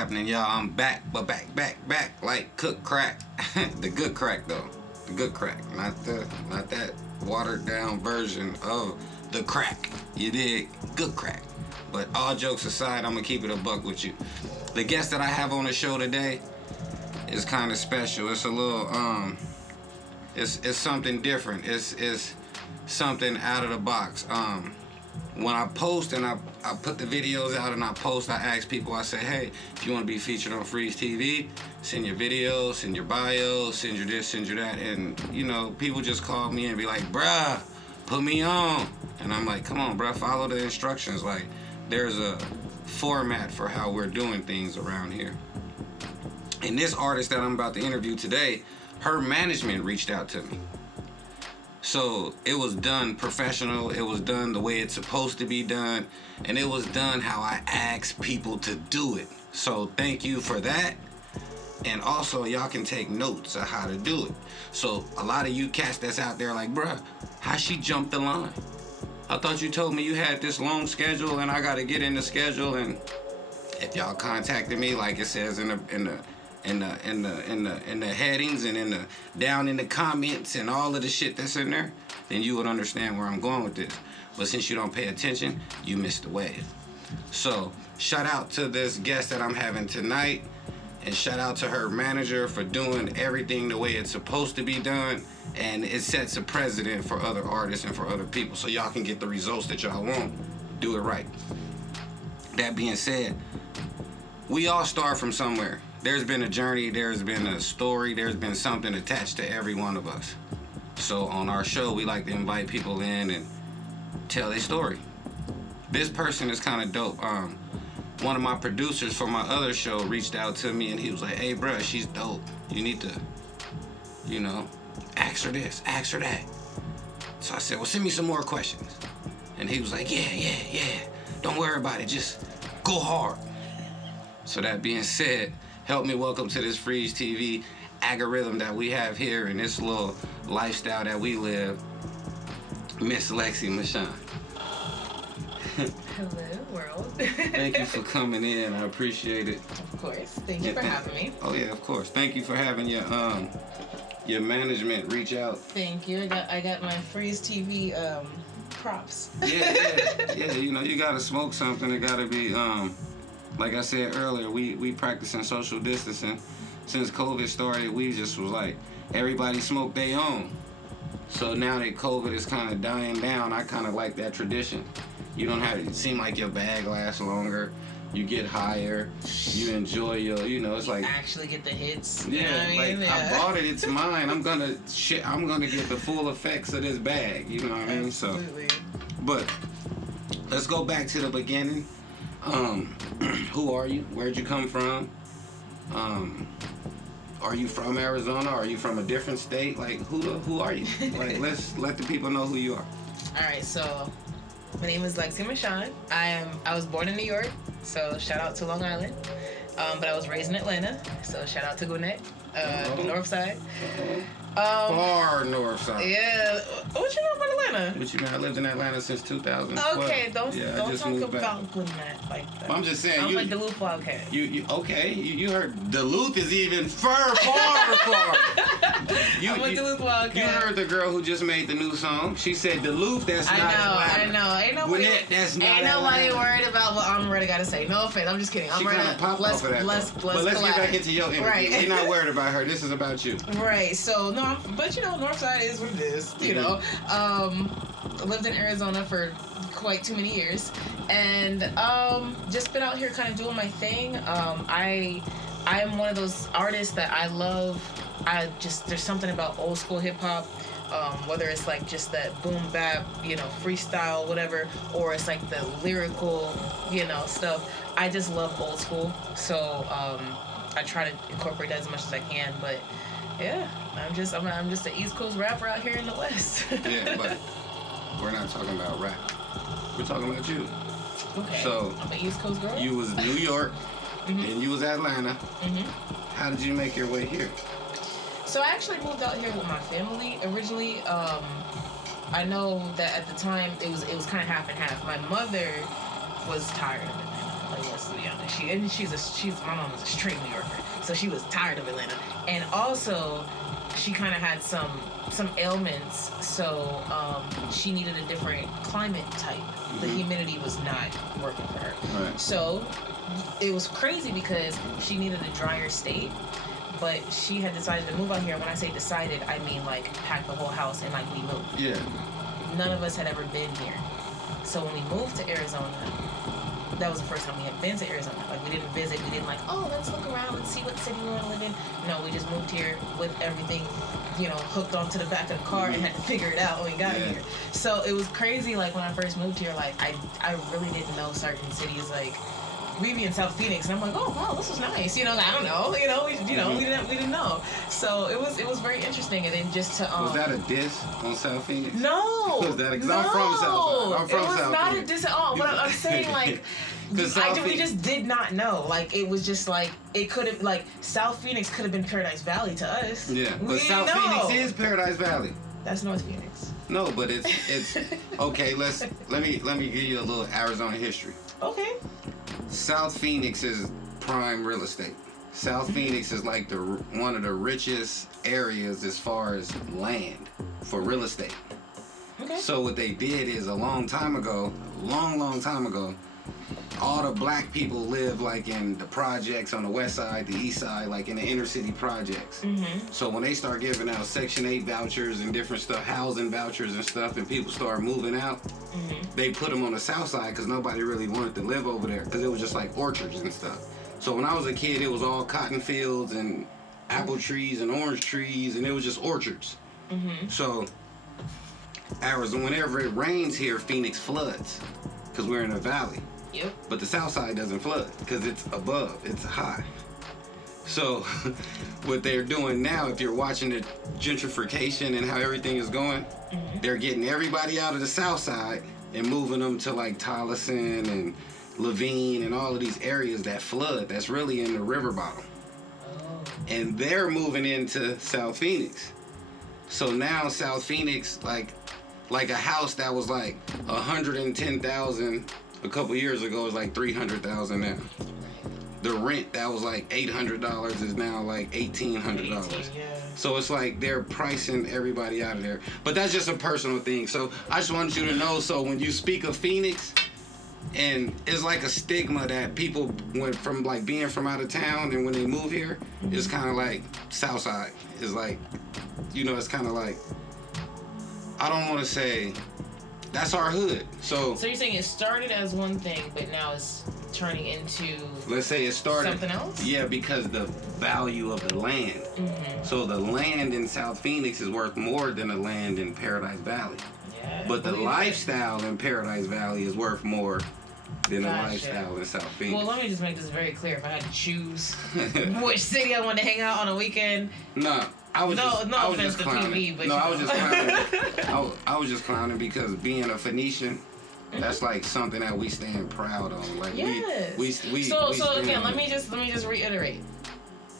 happening, y'all? I'm back, but back, like cook crack. The good crack, though. The good crack, not that watered down version of the crack. You dig? Good crack. But all jokes aside, I'm gonna keep it a buck with you. The guest that I have on the show today is kind of special. It's a little it's something different. It's something out of the box. When I post and I put the videos out and I ask people, I say, hey, if you want to be featured on FREEZ TV, send your videos, send your bios, send your this, send your that. And, you know, people just call me and be like, bruh, put me on. And I'm like, come on, bruh, follow the instructions. Like, there's a format for how we're doing things around here. And this artist that I'm about to interview today, her management reached out to me. So it was done professional, it was done the way it's supposed to be done, and it was done how I asked people to do it. So thank you for that. And also y'all can take notes of how to do it. So a lot of you cats that's out there like, bruh, how she jumped the line? I thought you told me you had this long schedule and I gotta get in the schedule. And if y'all contacted me like it says in the headings and down in the comments and all of the shit that's in there, then you would understand where I'm going with this. But since you don't pay attention, you missed the wave. So shout out to this guest that I'm having tonight, and shout out to her manager for doing everything the way it's supposed to be done, and it sets a precedent for other artists and for other people, so y'all can get the results that y'all want. Do it right. That being said, we all start from somewhere. There's been a journey, there's been a story, there's been something attached to every one of us. So on our show, we like to invite people in and tell their story. This person is kind of dope. One of my producers for my other show reached out to me and he was like, hey, bro, she's dope. You need to, you know, ask her this, ask her that. So I said, well, send me some more questions. And he was like, yeah. Don't worry about it, just go hard. So that being said, help me welcome to this FREEZ TV algorithm that we have here in this little lifestyle that we live, Miss Lexxi Meshan. Hello, world. Thank you for coming in. I appreciate it. Of course. Thank you for having me. Oh yeah, of course. Thank you for having your management reach out. Thank you. I got my FREEZ TV props. Yeah. You know, you gotta smoke something. It gotta be like I said earlier, we practicing social distancing. Since COVID started, we just was like, everybody smoke their own. So now that COVID is kind of dying down, I kind of like that tradition. You don't have it seem like your bag lasts longer. You get higher. You enjoy your, you know, it's like actually get the hits. Yeah, you know what I mean? I bought it. It's mine. I'm gonna get the full effects of this bag. You know what I mean? Absolutely. So, but let's go back to the beginning. Who are you? Where'd you come from? Are you from Arizona? Are you from a different state? Like, who are you? Like, let's let the people know who you are. All right, so my name is Lexxi Meshan. I was born in New York, so shout out to Long Island. But I was raised in Atlanta, so shout out to Gwinnett, North Side. Far north side. Yeah. What you know about Atlanta? What you mean? I lived in Atlanta since 2012. Okay, don't talk about back. Gwinnett like that. I'm just saying. I'm like Duluth Wildcat. You heard Duluth is even far. I'm a Duluth Wildcat. You heard the girl who just made the new song. She said Duluth, that's not Atlanta. I know. Ain't nobody, Gwinnett, that's not ain't nobody worried about what I'm ready gotta say. No offense, I'm just kidding. I'm ready to pop off of that. But let's get back into your interview. Right. We're not worried about her. This is about you. Right. So no, but you know, Northside is what it is. You know, lived in Arizona for quite too many years, and just been out here kind of doing my thing. I'm one of those artists that I love. There's something about old school hip hop. Whether it's like just that boom bap, you know, freestyle, whatever, or it's like the lyrical, you know, stuff. I just love old school, so I try to incorporate that as much as I can. But yeah, I'm just an East Coast rapper out here in the West. Yeah, but we're not talking about rap. We're talking about you. Okay. So I'm an East Coast girl. You was New York, and you was Atlanta. How did you make your way here? So I actually moved out here with my family originally. I know that at the time it was kind of half and half. My mother was tired of Atlanta. Like, let's be honest. She's my mom was a straight New Yorker, so she was tired of Atlanta, and also she kind of had some ailments, so she needed a different climate type. The humidity was not working for her. Right. So it was crazy because she needed a drier state, but she had decided to move out here. When I say decided, I mean like pack the whole house and like we moved. Yeah. None of us had ever been here. So when we moved to Arizona, that was the first time we had been to Arizona. Like, we didn't visit. We didn't like, oh, let's look around and see what city we want to live in. No, we just moved here with everything, hooked onto the back of the car and had to figure it out when we got here. So it was crazy. Like, when I first moved here, like, I really didn't know certain cities. Like, we be in South Phoenix, and I'm like, oh wow, this was nice. I don't know. We didn't know. So it was very interesting. And then just to was that a diss on South Phoenix? No. Was that? Because I'm from South. I'm from South. It was not a diss at all. But I'm saying like. We just did not know. Like, it was just like, it could have, like, South Phoenix could have been Paradise Valley to us. Yeah, but South Phoenix is Paradise Valley. That's North Phoenix. No, but it's okay. Let me give you a little Arizona history. Okay. South Phoenix is prime real estate. South Phoenix is like one of the richest areas as far as land for real estate. Okay. So what they did is a long time ago, all the black people live like in the projects on the west side, the east side, like in the inner city projects. So when they start giving out Section 8 vouchers and different stuff, housing vouchers and stuff, and people start moving out, they put them on the south side because nobody really wanted to live over there because it was just like orchards and stuff. So when I was a kid, it was all cotton fields and apple trees and orange trees, and it was just orchards. So Arizona, whenever it rains here, Phoenix floods because we're in a valley. Yep. But the south side doesn't flood because it's above, it's high. So what they're doing now, if you're watching the gentrification and how everything is going, they're getting everybody out of the south side and moving them to like Tolleson and Levine and all of these areas that flood, that's really in the river bottom. And they're moving into South Phoenix. So now South Phoenix, like a house that was like $110,000 a couple years ago is like $300,000 now. The rent that was like $800 is now like $1,800. So it's like they're pricing everybody out of there. But that's just a personal thing. So I just want you to know, so when you speak of Phoenix, and it's like a stigma that people went from like being from out of town, and when they move here, it's kind of like Southside. It's like, it's kind of like, I don't want to say, that's our hood. So you're saying it started as one thing, but now it's turning into, let's say it started something else? Yeah, because the value of the land. So the land in South Phoenix is worth more than the land in Paradise Valley. Yeah, but the lifestyle in Paradise Valley is worth more than the lifestyle in South Phoenix. Well, let me just make this very clear. If I had to choose which city I wanted to hang out on a weekend, no offense to PB, but I was just clowning. I was just clowning because being a Phoenician, that's like something that we stand proud on. Like we So again, let me just reiterate.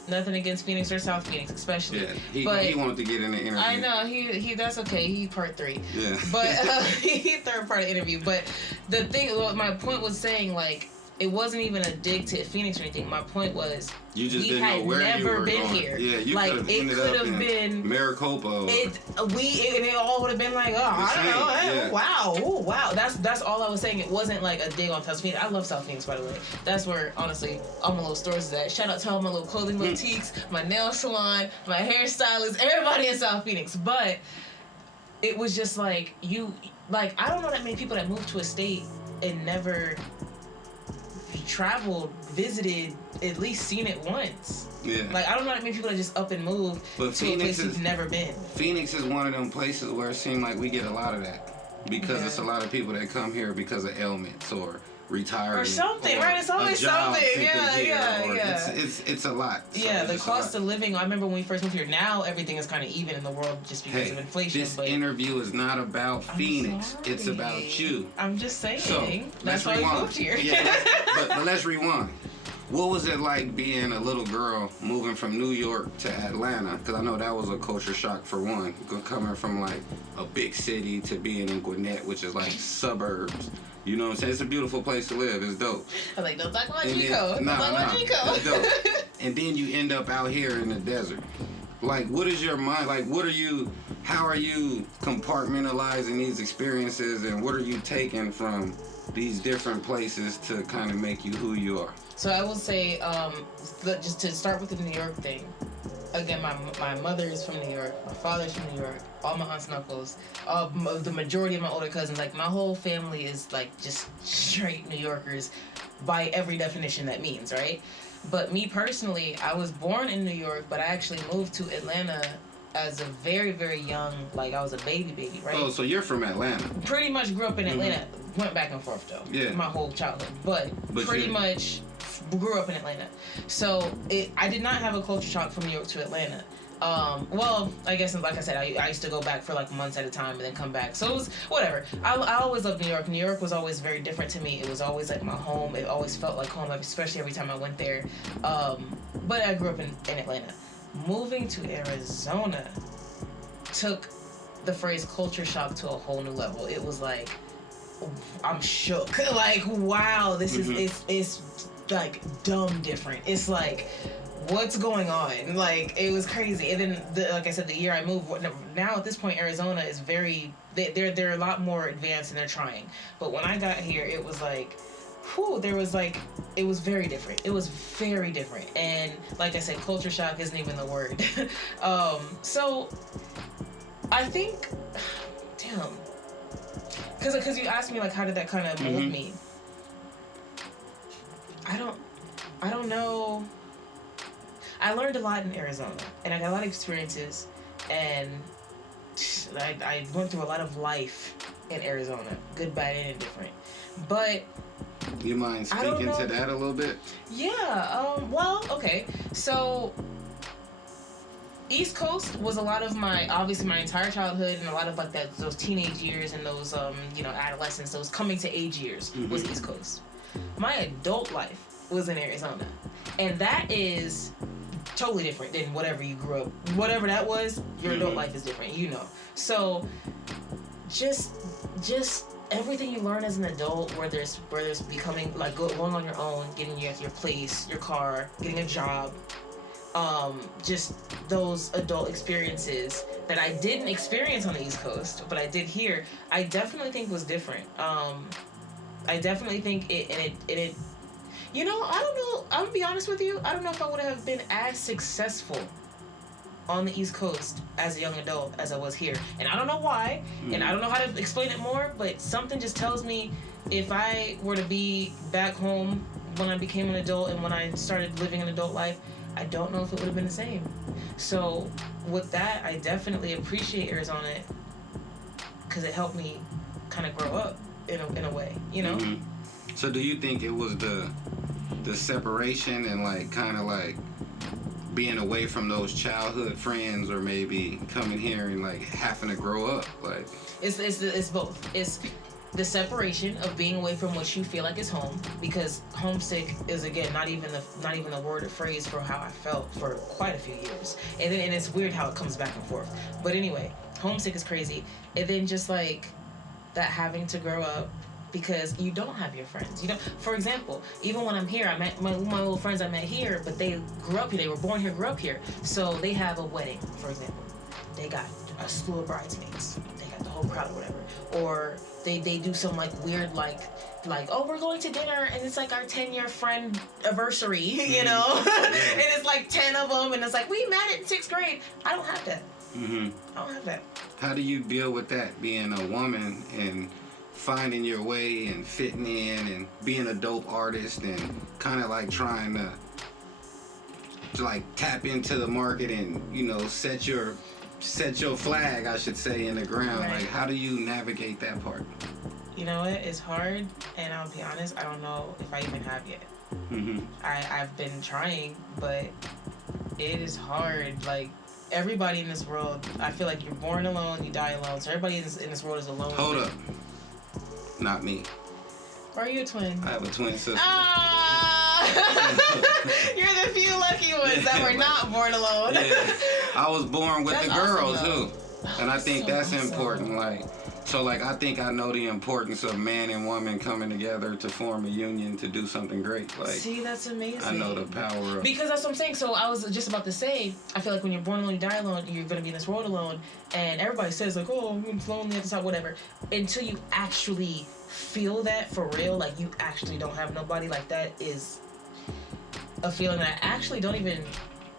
Nothing against Phoenix or South Phoenix, especially. Yeah, he wanted to get in the interview. I know he that's okay. He part 3. Yeah. But he third part of the interview. But the thing, my point was saying, like, it wasn't even a dig to Phoenix or anything. My point was, you just didn't know where you were been going. here. Yeah, you like, could have been Maricopa. And it all would have been like, wow. That's all I was saying. It wasn't like a dig on South Phoenix. I love South Phoenix, by the way. That's where, honestly, all my little stores is at. Shout out to all my little clothing boutiques, my nail salon, my hairstylist, everybody in South Phoenix. But it was just like, I don't know that many people that moved to a state and never traveled, visited, at least seen it once. Yeah. Like, I don't know that many people that just up and move to a place you've never been. Phoenix is one of them places where it seems like we get a lot of that. Because it's a lot of people that come here because of ailments or retirement. Or something, right? It's always something. Yeah. It's a lot. So the cost of living, I remember when we first moved here. Now everything is kind of even in the world just because of inflation. This interview is not about Phoenix. Sorry. It's about you. I'm just saying. So, that's why we moved here. Yeah, but let's rewind. What was it like being a little girl moving from New York to Atlanta? Because I know that was a culture shock for one. Coming from like a big city to being in Gwinnett, which is like suburbs. You know what I'm saying? It's a beautiful place to live. It's dope. I'm like, don't talk about And Chico. then- Don't talk about Chico. It's dope. And then you end up out here in the desert. Like, what is your mind? Like, how are you compartmentalizing these experiences, and what are you taking from these different places to kind of make you who you are? So I will say, just to start with the New York thing. Again, my mother is from New York. My father's from New York. All my aunts and uncles, the majority of my older cousins, like my whole family is like just straight New Yorkers, by every definition that means, right? But me personally, I was born in New York, but I actually moved to Atlanta as a very, very young, like I was a baby, right? Oh, so you're from Atlanta. Pretty much grew up in Atlanta. Went back and forth though. Yeah. My whole childhood, but pretty much grew up in Atlanta. So I did not have a culture shock from New York to Atlanta. Well, I guess, like I said, I used to go back for like months at a time and then come back. So it was whatever. I always loved New York. New York was always very different to me. It was always like my home. It always felt like home, especially every time I went there. But I grew up in Atlanta. Moving to Arizona took the phrase culture shock to a whole new level. It was like, I'm shook. Like, wow, this is, it's like dumb different. It's like, what's going on? Like, it was crazy. And then, like I said, the year I moved, now at this point, Arizona is very, they're a lot more advanced and they're trying. But when I got here, it was like, there was like, it was very different. It was very different. And like I said, culture shock isn't even the word. So I think, damn, because you asked me like, how did that kind of mold me? I don't know. I learned a lot in Arizona, and I got a lot of experiences, and I went through a lot of life in Arizona, good, bad, and indifferent. But you mind speaking to that a little bit? Yeah. Well, okay. So East Coast was a lot of obviously my entire childhood, and a lot of like those teenage years and those adolescence, those coming to age years was East Coast. My adult life was in Arizona, and that is totally different than whatever you grew up. Whatever that was, your adult life is different, you know. So just everything you learn as an adult, where there's becoming like going on your own, getting your place, your car, getting a job, just those adult experiences that I didn't experience on the East Coast, but I did here, I definitely think was different. I definitely think it you know, I don't know, I'm gonna be honest with you, I don't know if I would have been as successful on the East Coast as a young adult as I was here. And I don't know why, and I don't know how to explain it more, but something just tells me if I were to be back home when I became an adult and when I started living an adult life, I don't know if it would have been the same. So with that, I definitely appreciate Arizona because it helped me kind of grow up in a way, you know? So do you think it was the separation and like kind of like being away from those childhood friends, or maybe coming here and like having to grow up? Like it's both. It's the separation of being away from what you feel like is home, because homesick is again not even the word or phrase for how I felt for quite a few years. And it's weird how it comes back and forth. But anyway, homesick is crazy. And then just like that having to grow up because you don't have your friends. You don't. For example, even when I'm here, I met my little friends I met here, but they grew up here. They were born here, grew up here. So they have a wedding, for example. They got a slew of bridesmaids. They got the whole crowd or whatever. Or they do some like weird like oh, we're going to dinner and it's like our 10-year friend anniversary, you know? And it's like 10 of them and it's like we met in 6th grade. I don't have that. I don't have that. How do you deal with that, being a woman and finding your way and fitting in and being a dope artist and kind of like trying to like tap into the market and, you know, set your flag, I should say, in the ground? Right. Like, how do you navigate that part? You know what? It's hard, and I'll be honest, I don't know if I even have yet. I've been trying, but it is hard. Like, everybody in this world, I feel like you're born alone, you die alone. So everybody in this world is alone. Hold up. Not me. Or are you a twin? I have a twin sister. Ah! You're the few lucky ones that were not born alone. Yeah. I was born with That's the girls awesome, too, and I think so that's awesome. important. Like, so like I think I know the importance of man and woman coming together to form a union to do something great. Like, see, that's amazing. I know the power of. Because that's what I'm saying. So I was just about to say, I feel like when you're born alone, you die alone. You're gonna be in this world alone, and everybody says like, "Oh, I'm lonely at the top," whatever. Until you actually feel that for real, like you actually don't have nobody. Like that is a feeling that I actually don't even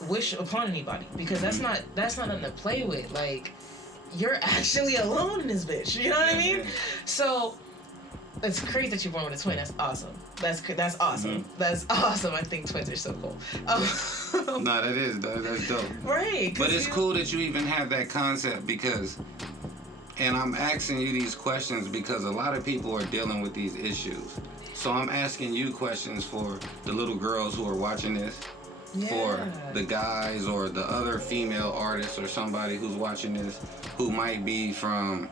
wish upon anybody, because that's not nothing to play with. Like, you're actually alone in this bitch. You know what I mean? So it's crazy that you're born with a twin. That's awesome. That's awesome. That's awesome. I think twins are so cool. No, that's dope. Right. But it's cool that you even have that concept, because, and I'm asking you these questions because a lot of people are dealing with these issues. So I'm asking you questions for the little girls who are watching this, for the guys or the other female artists or somebody who's watching this who might be from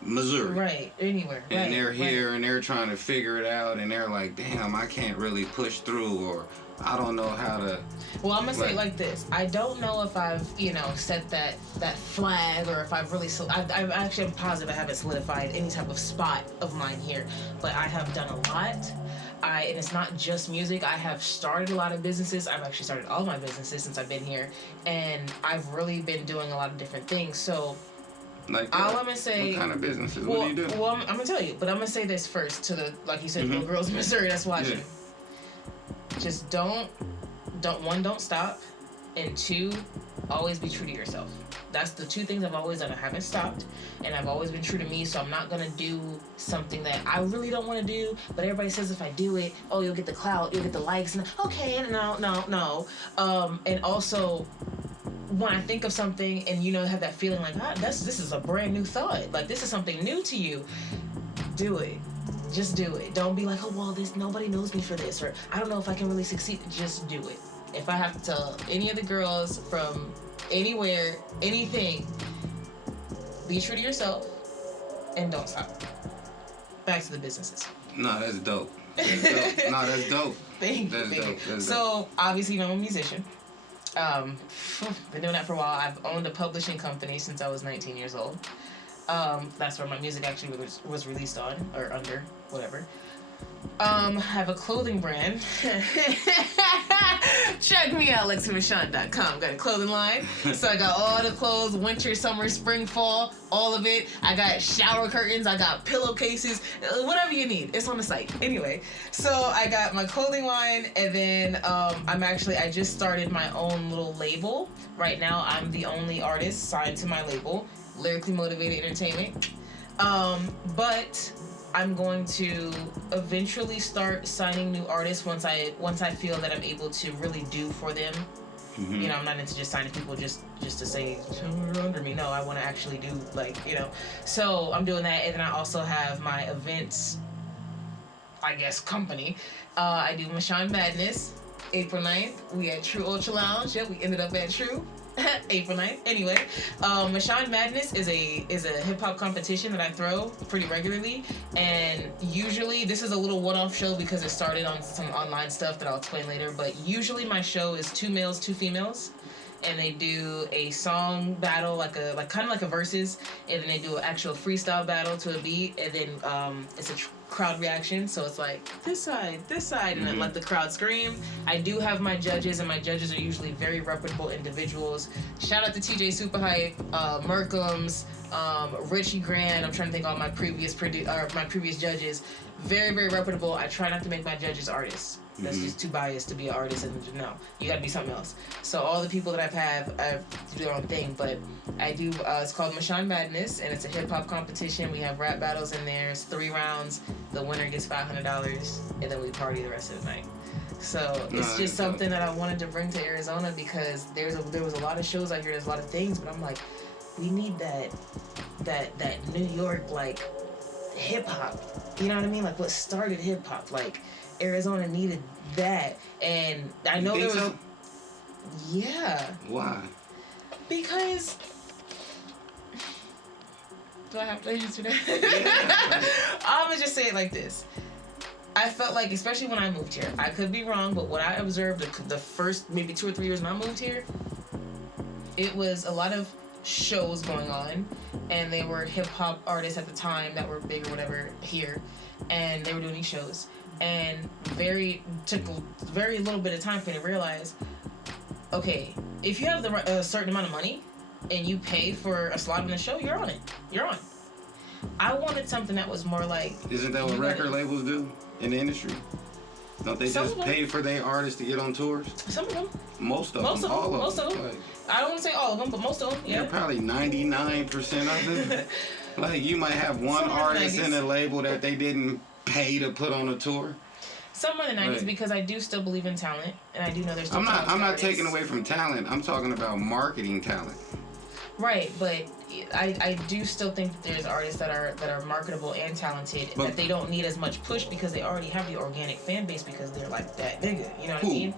Missouri. Right, anywhere. And they're here and they're trying to figure it out, and they're like, damn, I can't really push through, or I don't know how to. Well, I'm going to say it like this. I don't know if I've, set that flag, or if I've really, I'm actually positive I haven't solidified any type of spot of mine here, but I have done a lot. And it's not just music. I have started a lot of businesses. I've actually started all my businesses since I've been here, and I've really been doing a lot of different things. So, like, all I'm gonna say. What kind of businesses? What do you do? Well, I'm gonna tell you, but I'm gonna say this first to the, like you said, little girls in Missouri that's watching. Yeah. Just don't stop, and 2, always be true to yourself. That's the 2 things I've always done. I haven't stopped, and I've always been true to me, so I'm not going to do something that I really don't want to do, but everybody says if I do it, oh, you'll get the clout, you'll get the likes, and okay, no. And also, when I think of something and, have that feeling like, this is a brand new thought, like this is something new to you, do it. Just do it. Don't be like, oh, well, nobody knows me for this, or I don't know if I can really succeed. Just do it. If I have to tell any of the girls from anywhere, anything, be true to yourself and don't stop. Back to the businesses. No, that's dope. That's dope. Thank you. So, obviously, I'm a musician. Been doing that for a while. I've owned a publishing company since I was 19 years old. That's where my music actually was released on, or under, whatever. I have a clothing brand. Check me out, LexxiMeshan.com. Got a clothing line. So I got all the clothes, winter, summer, spring, fall, all of it. I got shower curtains, I got pillowcases, whatever you need. It's on the site. Anyway, so I got my clothing line, and then I just started my own little label. Right now, I'm the only artist signed to my label, Lyrically Motivated Entertainment. But I'm going to eventually start signing new artists once I feel that I'm able to really do for them. Mm-hmm. I'm not into just signing people just to say you're under me. No, I want to actually do, So I'm doing that, and then I also have my events, I guess, company. I do Meshan Madness, April 9th. We at True Ultra Lounge. Yeah, we ended up at True. April 9th. Anyway, Meshan Madness is a hip hop competition that I throw pretty regularly, and usually this is a little one-off show because it started on some online stuff that I'll explain later. But usually my show is 2 males, 2 females, and they do a song battle, kind of like a versus, and then they do an actual freestyle battle to a beat, and then it's a crowd reaction, so it's like this side, and then let the crowd scream. I do have my judges, and my judges are usually very reputable individuals. Shout out to TJ Superhype, Merkham's, Richie Grand. I'm trying to think all my previous judges. Very, very reputable. I try not to make my judges artists. That's just too biased to be an artist, and no, you gotta be something else. So all the people that I've do their own thing, but I do, it's called Meshan Madness, and it's a hip hop competition. We have rap battles in there. It's 3 rounds. The winner gets $500, and then we party the rest of the night. So it's just something that I wanted to bring to Arizona, because there was a lot of shows out here. There's a lot of things, but I'm like, we need that New York hip hop. You know what I mean? Like what started hip hop. Like Arizona needed that, and I know there was. So? Yeah. Why? Because. Do I have to answer that? Yeah. I'm gonna just say it like this. I felt like, especially when I moved here, I could be wrong, but what I observed the first maybe 2 or 3 years when I moved here, it was a lot of shows going on, and they were hip hop artists at the time that were big or whatever here, and they were doing these shows, and took very little bit of time for me to realize, okay, if you have a certain amount of money and you pay for a slot in the show, you're on it. You're on. I wanted something that was more like. Isn't that what record labels do in the industry? Don't they just pay for their artists to get on tours? Some of them. Most of them. All of them. Like, I don't want to say all of them, but most of them. Yeah. Probably 99% of them. Like, you might have one artist in a label that they didn't pay to put on a tour. Somewhere in the 90s, right. Because I do still believe in talent, and I do know there's. I'm not taking away from talent. I'm talking about marketing talent. Right, but I do still think that there's artists that are marketable and talented, but that they don't need as much push because they already have the organic fan base because they're like that nigga. You know what I mean?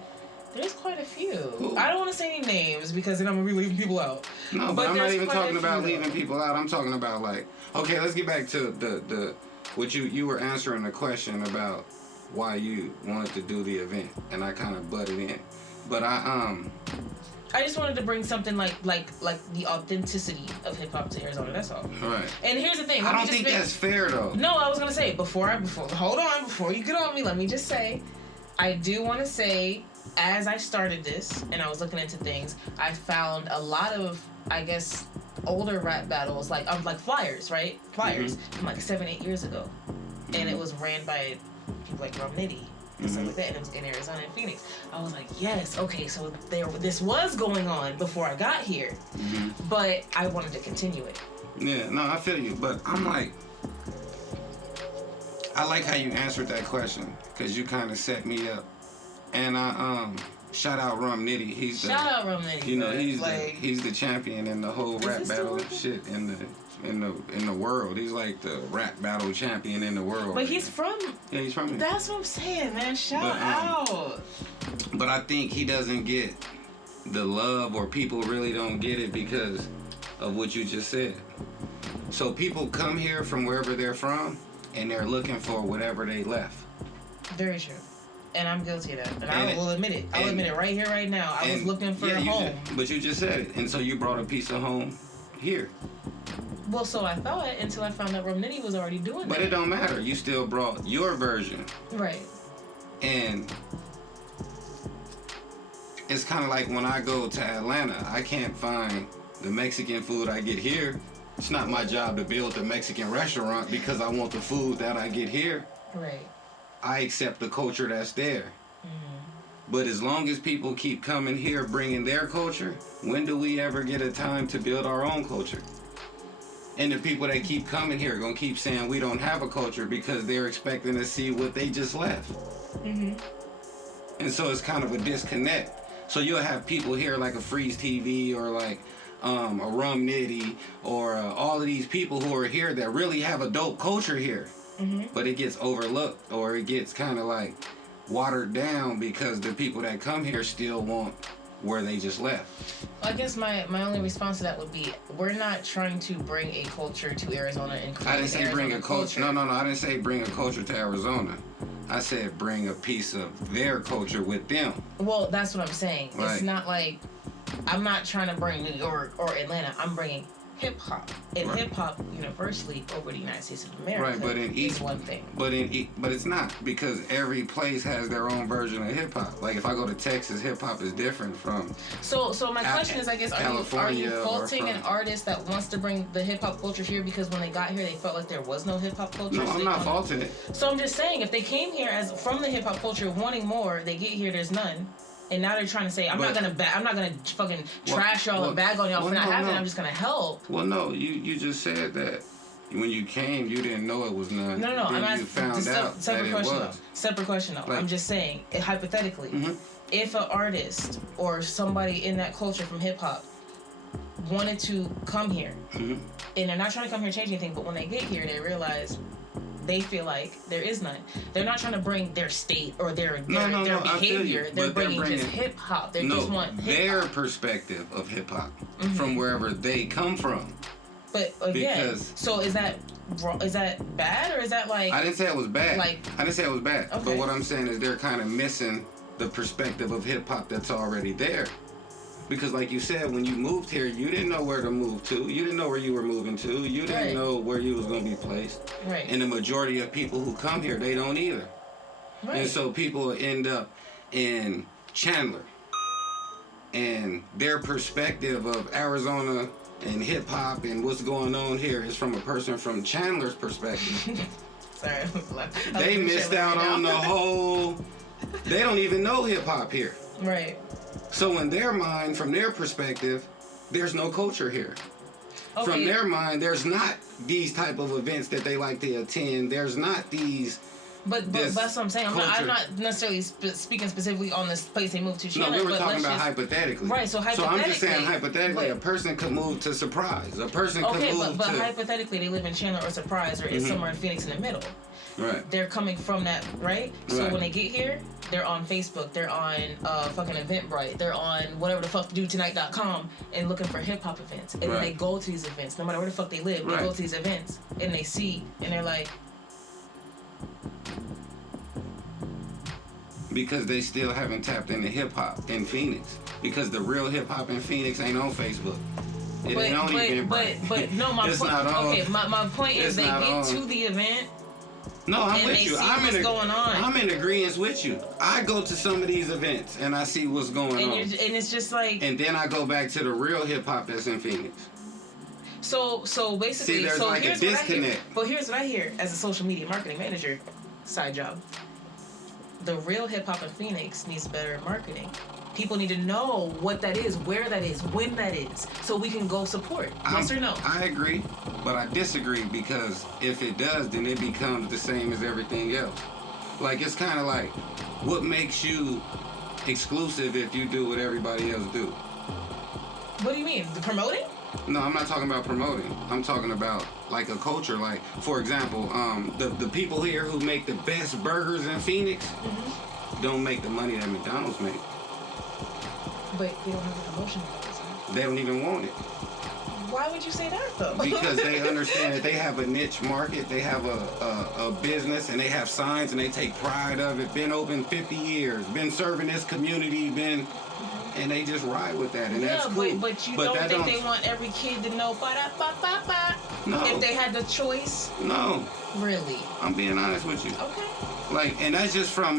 There's quite a few. Who? I don't want to say any names because then I'm gonna be leaving people out. No, but I'm not even talking about leaving people out. I'm talking about, like, okay, let's get back to the what you were answering the question about why you wanted to do the event, and I kind of butted in, but I just wanted to bring something like the authenticity of hip hop to Arizona. That's all. Right. And here's the thing. I don't think that's fair though. No, I was gonna say before hold on, before you get on me, let me just say, I do want to say, as I started this and I was looking into things, I found a lot of, I guess, older rap battles like flyers, right? Flyers from like 7-8 years ago, and it was ran by people like Rum Nitty. And stuff like that, and it was in Arizona and Phoenix. I was like, yes, okay, so this was going on before I got here, but I wanted to continue it. Yeah, no, I feel you, but I'm like, I like how you answered that question because you kind of set me up, and I shout out Rum Nitty. Shout out Rum Nitty. You know, he's the champion in the whole rap battle shit in the world. He's like the rap battle champion in the world. But he's from. Yeah, he's from here. That's what I'm saying, man. Shout out. But I think he doesn't get the love, or people really don't get it because of what you just said. So people come here from wherever they're from, and they're looking for whatever they left. Very true. And I'm guilty of that. And I will admit it. I'll admit it right here, right now. I was looking for a home. But you just said it. And so you brought a piece of home here. Well, so I thought until I found out Rum Nitty was already doing that. But it don't matter. You still brought your version. Right. And it's kind of like when I go to Atlanta, I can't find the Mexican food I get here. It's not my job to build a Mexican restaurant because I want the food that I get here. Right. I accept the culture that's there. But as long as people keep coming here bringing their culture, when do we ever get a time to build our own culture? And the people that keep coming here are going to keep saying we don't have a culture because they're expecting to see what they just left. And so it's kind of a disconnect. So you'll have people here like a FREEZTV or like a Rum Nitty or all of these people who are here that really have a dope culture here. But it gets overlooked, or it gets kind of like watered down because the people that come here still want where they just left. Well, I guess my only response to that would be, we're not trying to bring a culture to Arizona and I didn't say bring a culture. No, I didn't say bring a culture to Arizona. I said bring a piece of their culture with them. Well, that's what I'm saying. Right. It's not like I'm not trying to bring New York or Atlanta. I'm bringing hip hop, and hip hop universally over the United States of America. Right, but in each one thing. But it's not, because every place has their own version of hip hop. Like if I go to Texas, hip hop is different from. So my question is, I guess, are you faulting an artist that wants to bring the hip hop culture here because when they got here they felt like there was no hip hop culture? No, I'm not faulting it. So I'm just saying, if they came here as from the hip hop culture wanting more, they get here, there's none. And now they're trying to say, I'm not gonna fucking trash y'all and bag on y'all for not having it. I'm just gonna help. Well, no, you just said that when you came, you didn't know it was none. No, I'm asking. You found out that it was. Separate question though. Like, I'm just saying, hypothetically, if an artist or somebody in that culture from hip hop wanted to come here, and they're not trying to come here and change anything, but when they get here, they realize they feel like there is none. They're not trying to bring their state or their behavior. They're bringing just hip hop. They just want their perspective of hip hop from wherever they come from. But again, because so is that bad, or is that like? I didn't say it was bad. Like, I didn't say it was bad. Okay. But what I'm saying is they're kind of missing the perspective of hip hop that's already there. Because like you said, when you moved here, you didn't know where to move to. You didn't know where you were moving to. You didn't know where you was going to be placed. Right. And the majority of people who come here, they don't either. Right. And so people end up in Chandler. And their perspective of Arizona and hip hop and what's going on here is from a person from Chandler's perspective. Sorry. They missed out on the whole. They don't even know hip hop here. Right. So in their mind, from their perspective, there's no culture here. Okay. From their mind, there's not these type of events that they like to attend. There's not these. But that's what I'm saying. I'm not necessarily speaking specifically on this place they moved to. Chandler, no, we were talking about hypothetically. Right. So hypothetically. So I'm just saying hypothetically, a person could move to Surprise. A person could move but to. hypothetically, they live in Chandler or Surprise, or is somewhere in Phoenix in the middle. Right. They're coming from that, right? So Right. when they get here, they're on Facebook, they're on fucking Eventbrite, they're on whatever the fuck tonight.com and looking for hip hop events. And then they go to these events, no matter where the fuck they live, they go to these events and they see and they're like, because they still haven't tapped into hip hop in Phoenix. Because the real hip hop in Phoenix ain't on Facebook. It ain't on Eventbrite. But no, my point. Okay, my point is they get to the event. No, I'm and with they you. See what's going on. I'm in agreement with you. I go to some of these events and I see what's going on. And it's just like. And then I go back to the real hip hop that's in Phoenix. So basically, see, there's like a disconnect. But here's what I hear as a social media marketing manager, side job. The real hip hop in Phoenix needs better marketing. People need to know what that is, where that is, when that is, so we can go support. Yes or no? I agree, but I disagree because if it does, then it becomes the same as everything else. Like, it's kind of like, what makes you exclusive if you do what everybody else do? What do you mean? The promoting? No, I'm not talking about promoting. I'm talking about like a culture. Like, for example, the people here who make the best burgers in Phoenix don't make the money that McDonald's make. But they don't have the promotion. They don't even want it. Why would you say that though? Because they understand that they have a niche market, they have a business, and they have signs, and they take pride of it. Been open 50 years, been serving this community, and they just ride with that, and that's cool. But you don't think they want every kid to know ba-da-ba-ba-ba? No. If they had the choice? No. Really? I'm being honest with you. Okay. Like, and that's just from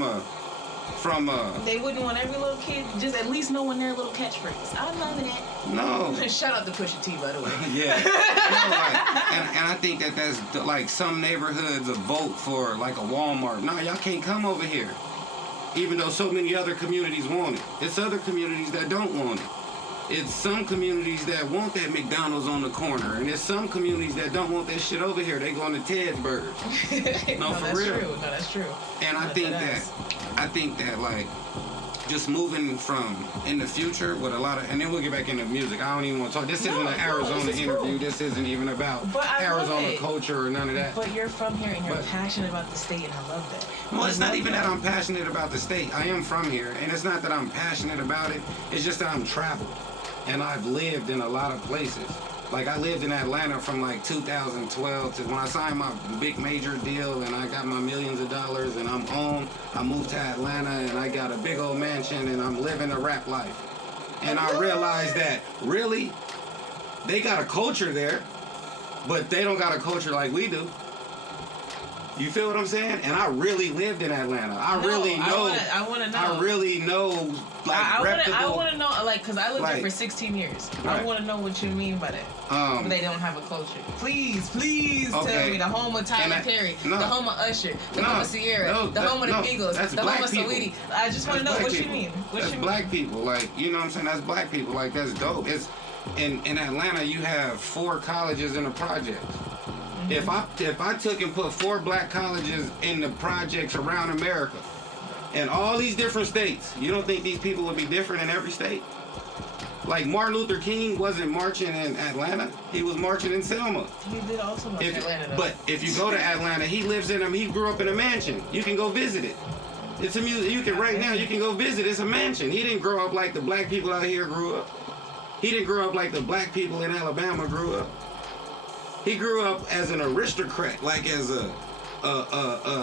They wouldn't want every little kid just at least knowing their little catchphrase. I'm loving it. No. Shout out to Pusha T, by the way. Yeah. No, like, and I think that's like some neighborhoods a vote for like a Walmart. No, y'all can't come over here. Even though so many other communities want it. It's other communities that don't want it. It's some communities that want that McDonald's on the corner, and there's some communities that don't want that shit over here. They going to Ted's Burgers. No, for that's real. True. No, that's true. And I think that like just moving from in the future with a lot of, and then we'll get back into music. I don't even want to talk. This isn't an Arizona interview. Cool. This isn't even about Arizona culture or none of that. But you're from here and you're passionate about the state, and I love that. Well, it's not even that I'm passionate about the state. I am from here, and it's not that I'm passionate about it. It's just that I'm traveled, and I've lived in a lot of places. Like, I lived in Atlanta from like 2012 to when I signed my big major deal and I got my millions of dollars and I'm home. I moved to Atlanta and I got a big old mansion and I'm living a rap life. And I realized that really, they got a culture there, but they don't got a culture like we do. You feel what I'm saying? And I really lived in Atlanta. I really know. I want to know. I really know, like, I want to know, like, because I lived there for 16 years. Right. I want to know what you mean by that. They don't have a culture. Please tell me. The home of Tyler Perry, the home of Usher, the home of Sierra, the home of the Beagles, the home of Saweetie. I just want to know what you mean. That's black people. Like, you know what I'm saying? That's black people. Like, that's dope. It's in Atlanta, you have 4 colleges in the projects. If I took and put 4 black colleges in the projects around America, and all these different states, you don't think these people would be different in every state? Like, Martin Luther King wasn't marching in Atlanta; he was marching in Selma. He did also march in Atlanta, though. But if you go to Atlanta, he grew up in a mansion. You can go visit it. It's a museum. You can you can go visit. It's a mansion. He didn't grow up like the black people out here grew up. He didn't grow up like the black people in Alabama grew up. He grew up as an aristocrat, like as a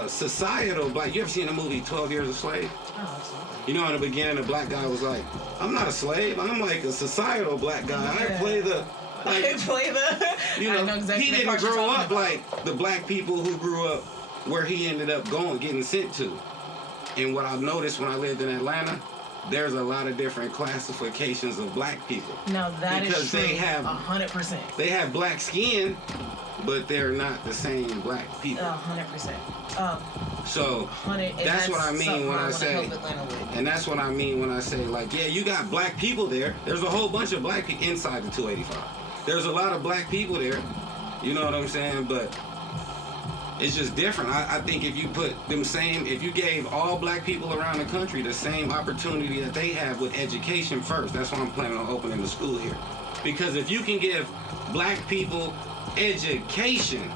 societal black. You ever seen the movie 12 Years a Slave? Oh, absolutely. You know, in the beginning, the black guy was like, I'm not a slave. I'm like a societal black guy. Yeah. I play the... Like, I play the... You know, exactly he didn't grow up like the black people who grew up where he ended up getting sent to. And what I've noticed when I lived in Atlanta, there's a lot of different classifications of black people. Now that because is true. They have 100%. They have black skin, but they're not the same black people. 100%. So that's what I mean when I say, and that's what I mean when I say, like, yeah, you got black people there. There's a whole bunch of black people inside the 285. There's a lot of black people there. You know what I'm saying? But it's just different. I think if you put if you gave all black people around the country the same opportunity that they have with education first, that's why I'm planning on opening the school here. Because if you can give black people education,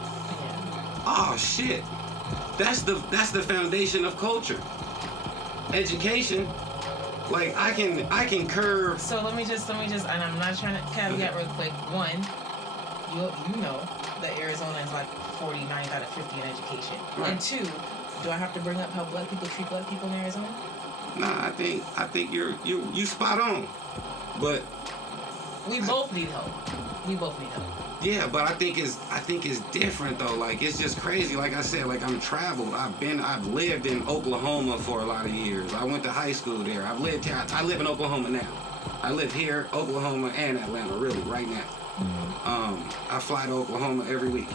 oh shit, that's the foundation of culture. Education. Like I can curve. So let me just, and I'm not trying to caveat real quick. One, you know that Arizona is like 49 out of 50 in education. Right. And two, do I have to bring up how black people treat black people in Arizona? Nah, I think you spot on. But we both need help. Yeah, but I think it's different though. Like it's just crazy. Like I said, like I'm traveled. I've lived in Oklahoma for a lot of years. I went to high school there. I've lived here. I live in Oklahoma now. I live here, Oklahoma and Atlanta, really, right now. I fly to Oklahoma every week.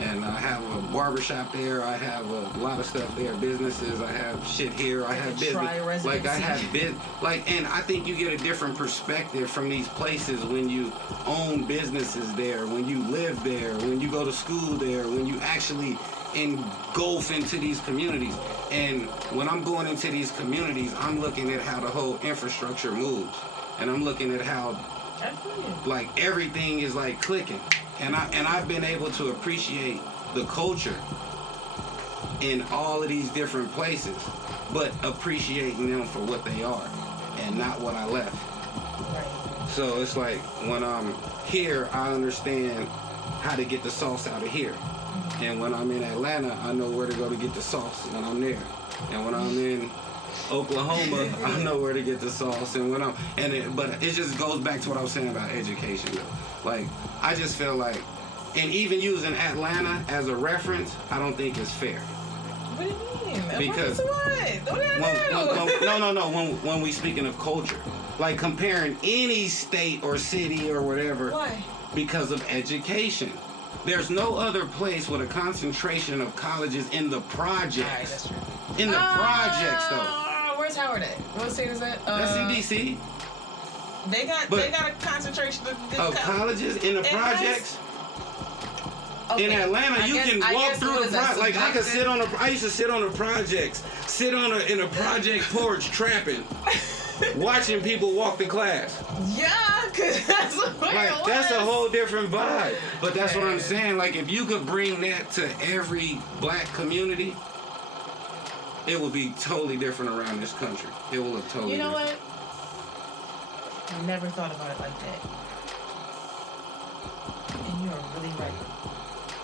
And I have a barbershop there. I have a lot of stuff there, businesses. I have shit here. I have business. Like I have business. Like, and I think you get a different perspective from these places when you own businesses there, when you live there, when you go to school there, when you actually engulf into these communities. And when I'm going into these communities, I'm looking at how the whole infrastructure moves, and I'm looking at how like everything is like clicking. And I've been able to appreciate the culture in all of these different places, but appreciating them for what they are and not what I left. Right. So it's like when I'm here, I understand how to get the sauce out of here. And when I'm in Atlanta, I know where to go to get the sauce when I'm there. And when I'm in Oklahoma, I know where to get the sauce. And but it just goes back to what I was saying about education though. Like, I just feel like, and even using Atlanta as a reference, I don't think it's fair. What do you mean? Because when we speaking of culture, like comparing any state or city or whatever, why? Because of education. There's no other place with a concentration of colleges in the projects. All right, that's true. In the projects, though. Where's Howard at? What state is that? That's in D.C. They got a concentration of colleges in the projects. Okay. In Atlanta, you can walk through the projects. Like I used to sit on the projects, in a project porch trapping, watching people walk to class. Yeah, cause that's that's a whole different vibe. But that's what I'm saying. Like if you could bring that to every black community, it would be totally different around this country. It will look totally. You know different. what? I never thought about it like that. And you're really right.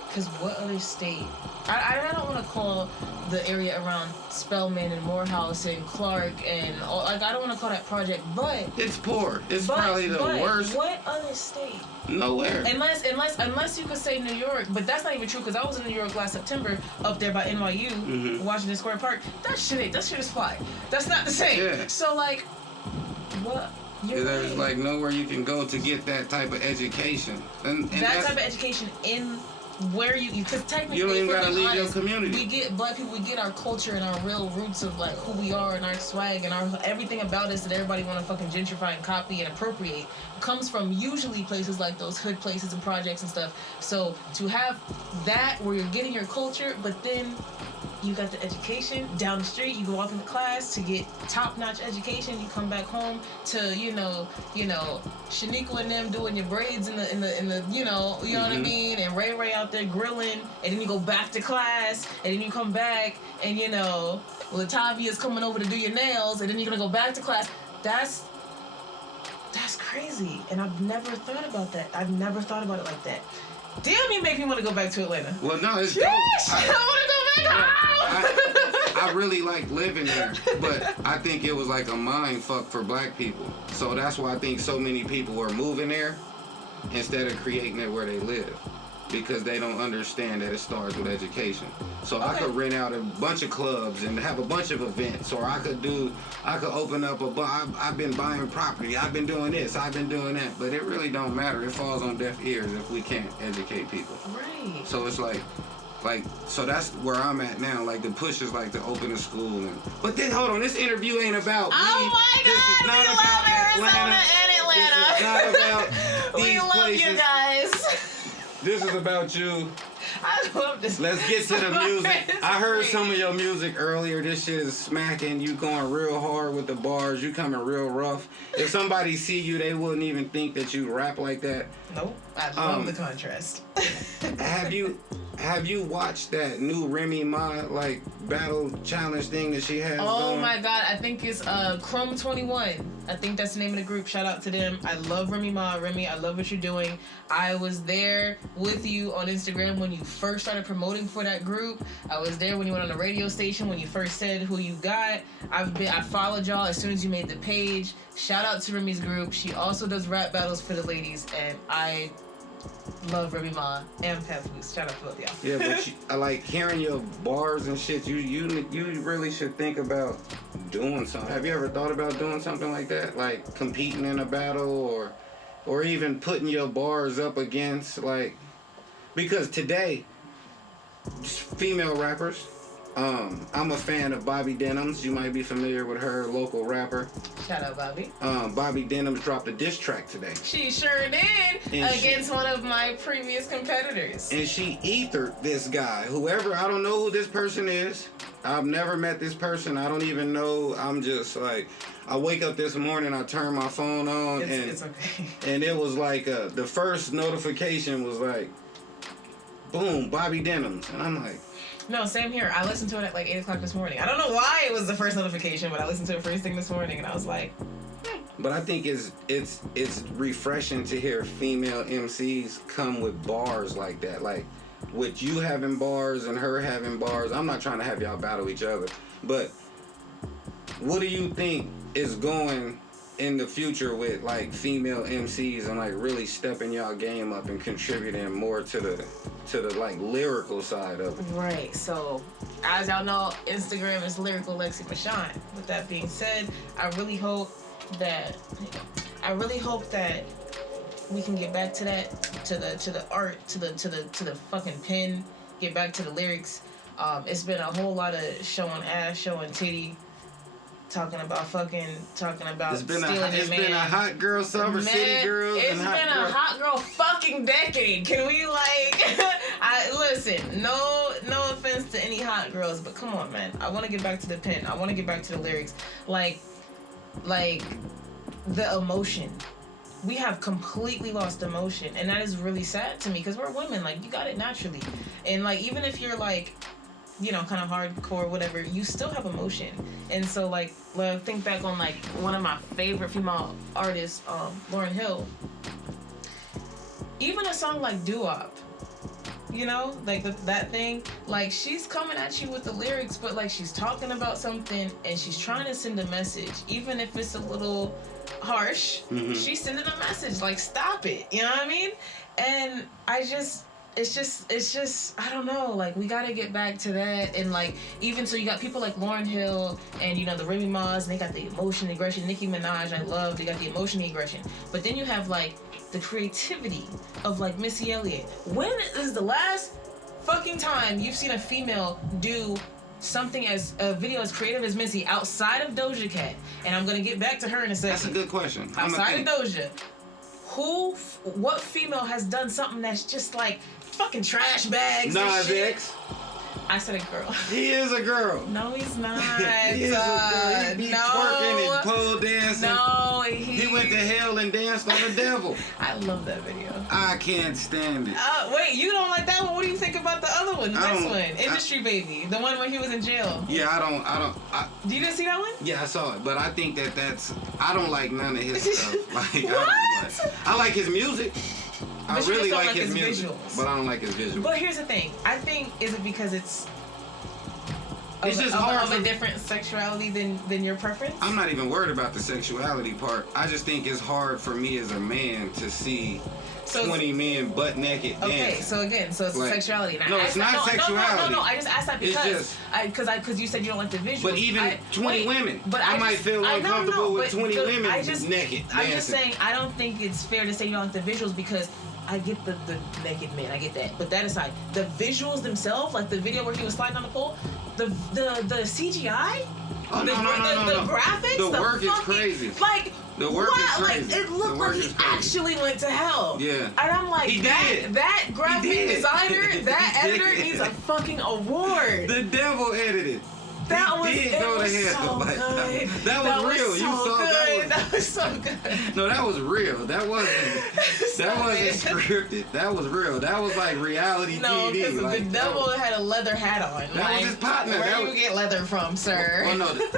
Because what other state... I don't want to call the area around Spelman and Morehouse and Clark and... I don't want to call that project, but... It's poor. It's probably the worst. What other state? Nowhere. Unless you could say New York, but that's not even true because I was in New York last September up there by NYU, Washington Square Park. That shit is fly. That's not the same. Yeah. So, like, what... There's like nowhere you can go to get that type of education. And that type of education in where because technically you don't even gotta leave your community. We get black people, we get our culture and our real roots of like who we are and our swag and our everything about us that everybody want to fucking gentrify and copy and appropriate comes from usually places like those hood places and projects and stuff. So to have that where you're getting your culture, but then you got the education down the street. You can walk into class to get top-notch education. You come back home to you know, Shaniqua and them doing your braids in the you know what I mean, and Ray out there grilling, and then you go back to class, and then you come back, and Latavia's coming over to do your nails, and then you're gonna go back to class. That's crazy, and I've never thought about that. I've never thought about it like that. Damn, you make me want to go back to Atlanta. Well, no, it's dope. I want to go back home. I really like living there, but I think it was like a mind fuck for black people. So that's why I think so many people are moving there instead of creating it where they live, because they don't understand that it starts with education. So I could rent out a bunch of clubs and have a bunch of events, or I could open up I've been buying property, I've been doing this, I've been doing that, but it really don't matter. It falls on deaf ears if we can't educate people. Right. So it's like, so that's where I'm at now. Like, the push is like to open a school. But then, hold on, this interview ain't about me. Oh my God, we love Arizona and Atlanta. This is not about these We love places. you guys. This is about you. I love this. Let's get to the music. I heard some of your music earlier. This shit is smacking. You going real hard with the bars. You coming real rough. If somebody see you, they wouldn't even think that you rap like that. Nope. I love the contrast. Have you watched that new Remy Ma like battle challenge thing that she has? Oh going? my God, I think it's Chrome 21. I think that's the name of the group. Shout out to them. I love Remy Ma. Remy, I love what you're doing. I was there with you on Instagram when you first started promoting for that group. I was there when you went on the radio station, when you first said who you got. I followed y'all as soon as you made the page. Shout out to Remy's group. She also does rap battles for the ladies, and I love Remy Ma and Pat Foose. Shout out to both y'all. Yeah, but I like hearing your bars and shit. You really should think about doing something. Have you ever thought about doing something like that? Like competing in a battle or even putting your bars up against, like, because today, female rappers, I'm a fan of Bobby Denims. You might be familiar with her, local rapper. Shout out, Bobby. Bobby Denims dropped a diss track today. She sure did, and against one of my previous competitors. And she ethered this guy. Whoever, I don't know who this person is. I've never met this person. I don't even know. I'm just like, I wake up this morning, I turn my phone on, It's okay. And it was like, the first notification was like, boom, Bobby Denims. And I'm like, no, same here. I listened to it at like 8 o'clock this morning. I don't know why it was the first notification, but I listened to it first thing this morning, and I was like, But I think it's refreshing to hear female MCs come with bars like that. Like, with you having bars and her having bars. I'm not trying to have y'all battle each other, but what do you think is going in the future with like female MCs and like really stepping y'all game up and contributing more to the like lyrical side of it? Right. So, as y'all know, Instagram is lyrical Lexxi Meshan. With that being said, I really hope that we can get back to that, to the art, to the fucking pen, get back to the lyrics. It's been a whole lot of showing ass, showing titty, talking about It's been stealing a hot girl summer, Man, city girls, it's and been hot a hot girl fucking decade. Can we listen? No offense to any hot girls, but come on, man. I want to get back to the pen. I want to get back to the lyrics, like the emotion. We have completely lost emotion, and that is really sad to me because we're women. Like, you got it naturally, and like even if you're like, you know, kind of hardcore, whatever, you still have emotion. And so like think back on like one of my favorite female artists, Lauryn Hill. Even a song like Doo-Wop, you know, like that thing, like she's coming at you with the lyrics, but like she's talking about something and she's trying to send a message, even if it's a little harsh. Mm-hmm. She's sending a message like, stop it, you know what I mean? And it's just I don't know, like we gotta get back to that. And like even so, you got people like Lauryn Hill and, you know, the Remy Ma's, and they got the emotion, the aggression. Nicki Minaj, I love, they got the emotion, the aggression. But then you have like the creativity of like Missy Elliott. When is the last fucking time you've seen a female do something as a video as creative as Missy outside of Doja Cat? And I'm gonna get back to her in a second. That's a good question. Outside of Doja, what female has done something that's just like fucking trash bags and Nas shit? X. I said a girl. He is a girl. No, he's not. He is a girl. He be twerking and pole dancing. No, he went to hell and danced on the devil. I love that video. I can't stand it. Wait, you don't like that one? What do you think about the other one? The next one, Industry Baby, the one where he was in jail. Yeah, I don't. You didn't see that one? Yeah, I saw it, but I think I don't like none of his stuff. Like, What? I like his music. I But you really just don't like his his music, visuals. but I don't like his visuals. But here's the thing. I think, is it because it's just hard of a different sexuality than your preference? I'm not even worried about the sexuality part. I just think it's hard for me as a man to see 20 men butt naked dancing. Okay, so again, so it's like, sexuality. No, it's not sexuality. No, I just asked that because you said you don't like the visuals. But even 20 women, but I might feel uncomfortable with 20 women naked dancing. I'm just saying, I don't think it's fair to say you don't like the visuals because I get the naked men, I get that. But that aside, the visuals themselves, like the video where he was sliding on the pole, the CGI, the graphics, the work is crazy. Like, the work is crazy. Like, it looked like he actually went to hell. Yeah. And I'm like, that graphic designer, that editor needs a fucking award. The devil edited. That was go to hell. So like, good. That was real. So You saw good. That was so good. No, that was real. That wasn't scripted. That was real. That was like reality TV. No, because like, the devil had a leather hat on. That was his partner. Where do you get leather from, sir? Well, no,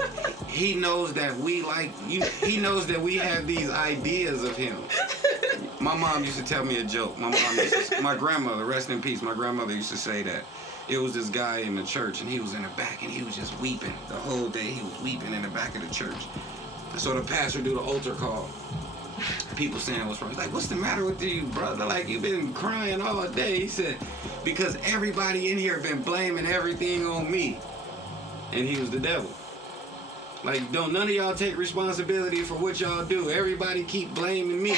he knows that we like you. He knows that we have these ideas of him. My mom used to tell me a joke. My grandmother, rest in peace. My grandmother used to say that. It was this guy in the church, and he was in the back, and he was just weeping. The whole day, he was weeping in the back of the church. So the pastor do the altar call. People saying what's wrong. He's like, what's the matter with you, brother? Like, you've been crying all day. He said, because everybody in here been blaming everything on me. And he was the devil. Like, don't none of y'all take responsibility for what y'all do. Everybody keep blaming me.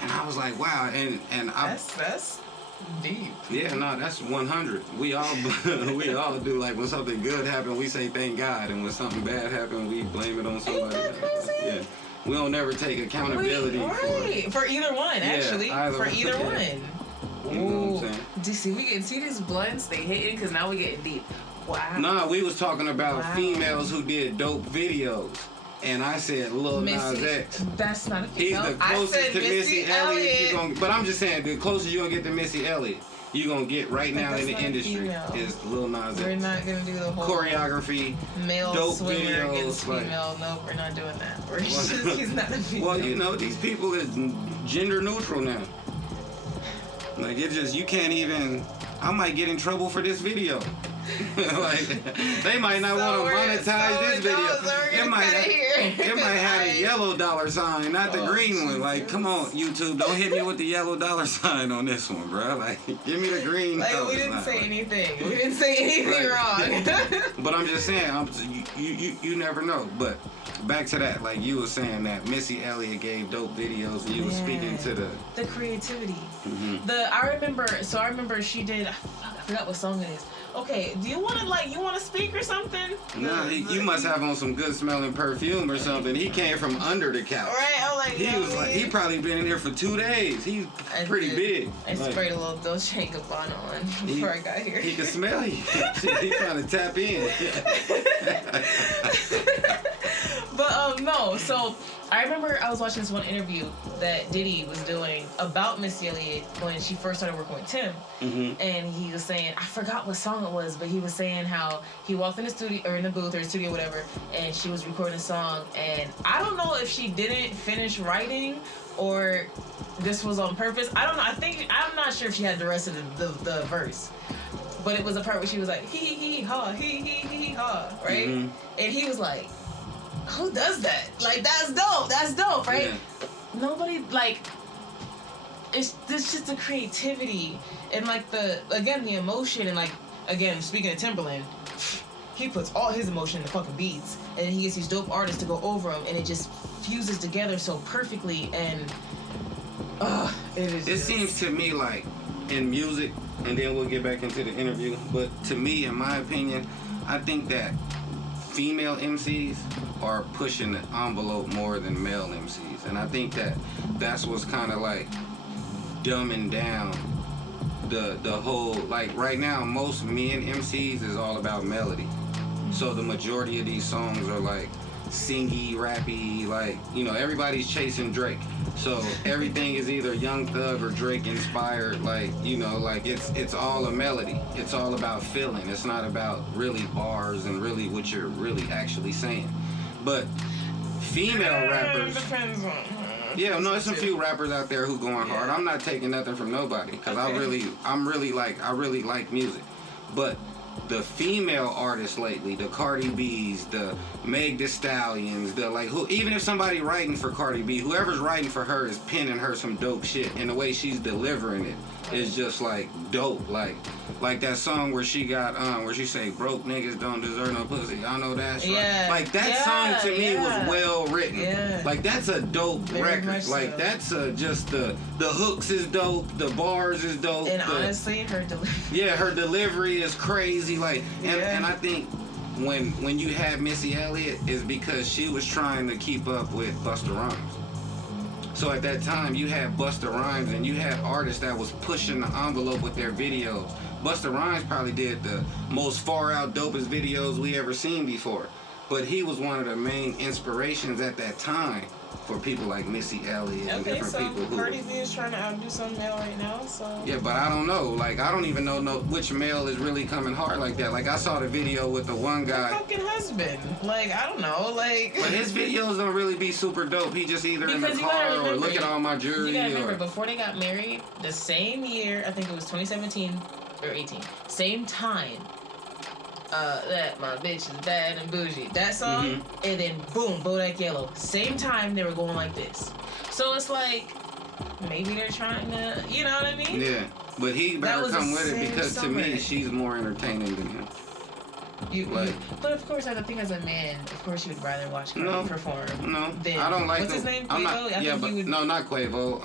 And I was like, wow. And that's deep. Yeah, no, that's 100. We all do. Like, when something good happens, we say thank God, and when something bad happens, we blame it on somebody else. Yeah, we don't never take accountability for either one. Actually, for either one. You know what I'm saying? Do you see we can see these blunts? They hitting because now we getting deep. Wow. No, we was talking about females who did dope videos. And I said Lil Nas X. That's not a female. He's the closest to Missy Elliott. But I'm just saying, the closer you're going to get to Missy Elliott, you're going to get right now in the industry is Lil Nas X. We're not going to do the whole choreography, male dope swimmer videos, against female. Nope, we're not doing that. He's not a female. Well, you know, these people is gender neutral now. Like, it just, you can't even, I might get in trouble for this video. Like, they might not want to monetize this video. It might have a yellow dollar sign, not the green one. Like, come on, YouTube, don't hit me with the yellow dollar sign on this one, bro. Like, give me the green dollar sign. We didn't say anything. We didn't say anything wrong. But I'm just saying, you never know. But back to that, like you were saying that Missy Elliott gave dope videos, and you were speaking to the creativity. Mm-hmm. I remember she did. I forgot what song it is. Okay, do you want to speak or something? Nah, you must have on some good smelling perfume or something. He came from under the couch. Right, I'm like, he probably been in here for 2 days. He's pretty big. I sprayed a little Dolce & Gabbana on before I got here. He can smell you. He trying to tap in. But no, so I remember I was watching this one interview that Diddy was doing about Missy Elliott when she first started working with Tim, and he was saying, I forgot what song it was, but he was saying how he walked in the studio or in the booth or the studio, whatever, and she was recording a song, and I don't know if she didn't finish writing or this was on purpose. I don't know. I'm not sure if she had the rest of the verse. But it was a part where she was like, hee ha, right? Mm-hmm. And he was like, who does that? Like, that's dope, right? Yeah. Nobody, like, it's just the creativity and, like, the emotion and, like, again, speaking of Timberland, he puts all his emotion in the fucking beats and he gets these dope artists to go over them and it just fuses together so perfectly and, it seems to me like in music, and then we'll get back into the interview, but to me, in my opinion, I think that female MCs are pushing the envelope more than male MCs, and I think that's what's kind of like dumbing down the whole, like right now most men MCs is all about melody, so the majority of these songs are like singy, rappy, like, you know, everybody's chasing Drake, so everything is either Young Thug or Drake inspired, like, you know, like it's all a melody, it's all about feeling, it's not about really bars and really what you're really actually saying. But female rappers, Yeah, no, there's some few rappers out there who going hard. I'm not taking nothing from nobody because I really like music. But the female artists lately, the Cardi B's, the Meg Thee Stallions, the even if somebody writing for Cardi B, whoever's writing for her is penning her some dope shit, and the way she's delivering it is just like dope. Like that song where she got where she say broke niggas don't deserve no pussy. I know that. Yeah. Like that song to me was well written. Yeah. Like that's a dope record. Like that's just the hooks is dope, the bars is dope. And honestly, her delivery. Yeah, her delivery is crazy. Like and I think when you had Missy Elliott is because she was trying to keep up with Busta Rhymes. So at that time, you had Busta Rhymes and you had artists that was pushing the envelope with their videos. Busta Rhymes probably did the most far out dopest videos we ever seen before. But he was one of the main inspirations at that time for people like Missy Elliott and different people who... Cardi B is trying to outdo some male right now, so... Yeah, but I don't know. Like, I don't even know which male is really coming hard like that. Like, I saw the video with the one guy... Her fucking husband. Like, I don't know, like... But his videos don't really be super dope. He just either in the car or look at all my jewelry. You gotta remember, before they got married, the same year, I think it was 2017 or 18, same time, that my bitch is bad and bougie. That song, and then boom, Bodak Yellow. Same time they were going like this. So it's like, maybe they're trying to, you know what I mean? Yeah, but he better come with it because to me, she's more entertaining than him. But of course, I think as a man, of course you would rather watch Cardi perform. No, than, I don't like. What's his name? Quavo? No, not Quavo.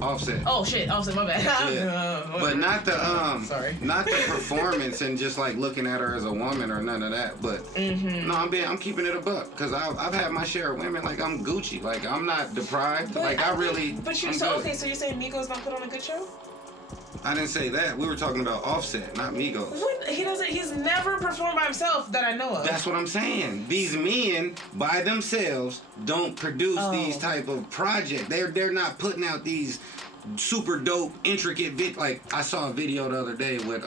Offset. Oh shit, Offset. My bad. Yeah. But not the Sorry. Not the performance and just like looking at her as a woman or none of that. But no, I'm keeping it a buck because I've had my share of women. Like I'm Gucci. Like I'm not deprived. But like I really. But you're so okay. So you're saying Migos don't put on a good show? I didn't say that. We were talking about Offset, not Migos. What? He doesn't. He's never performed by himself that I know of. That's what I'm saying. These men by themselves don't produce these type of projects. They're not putting out these super dope, intricate like I saw a video the other day with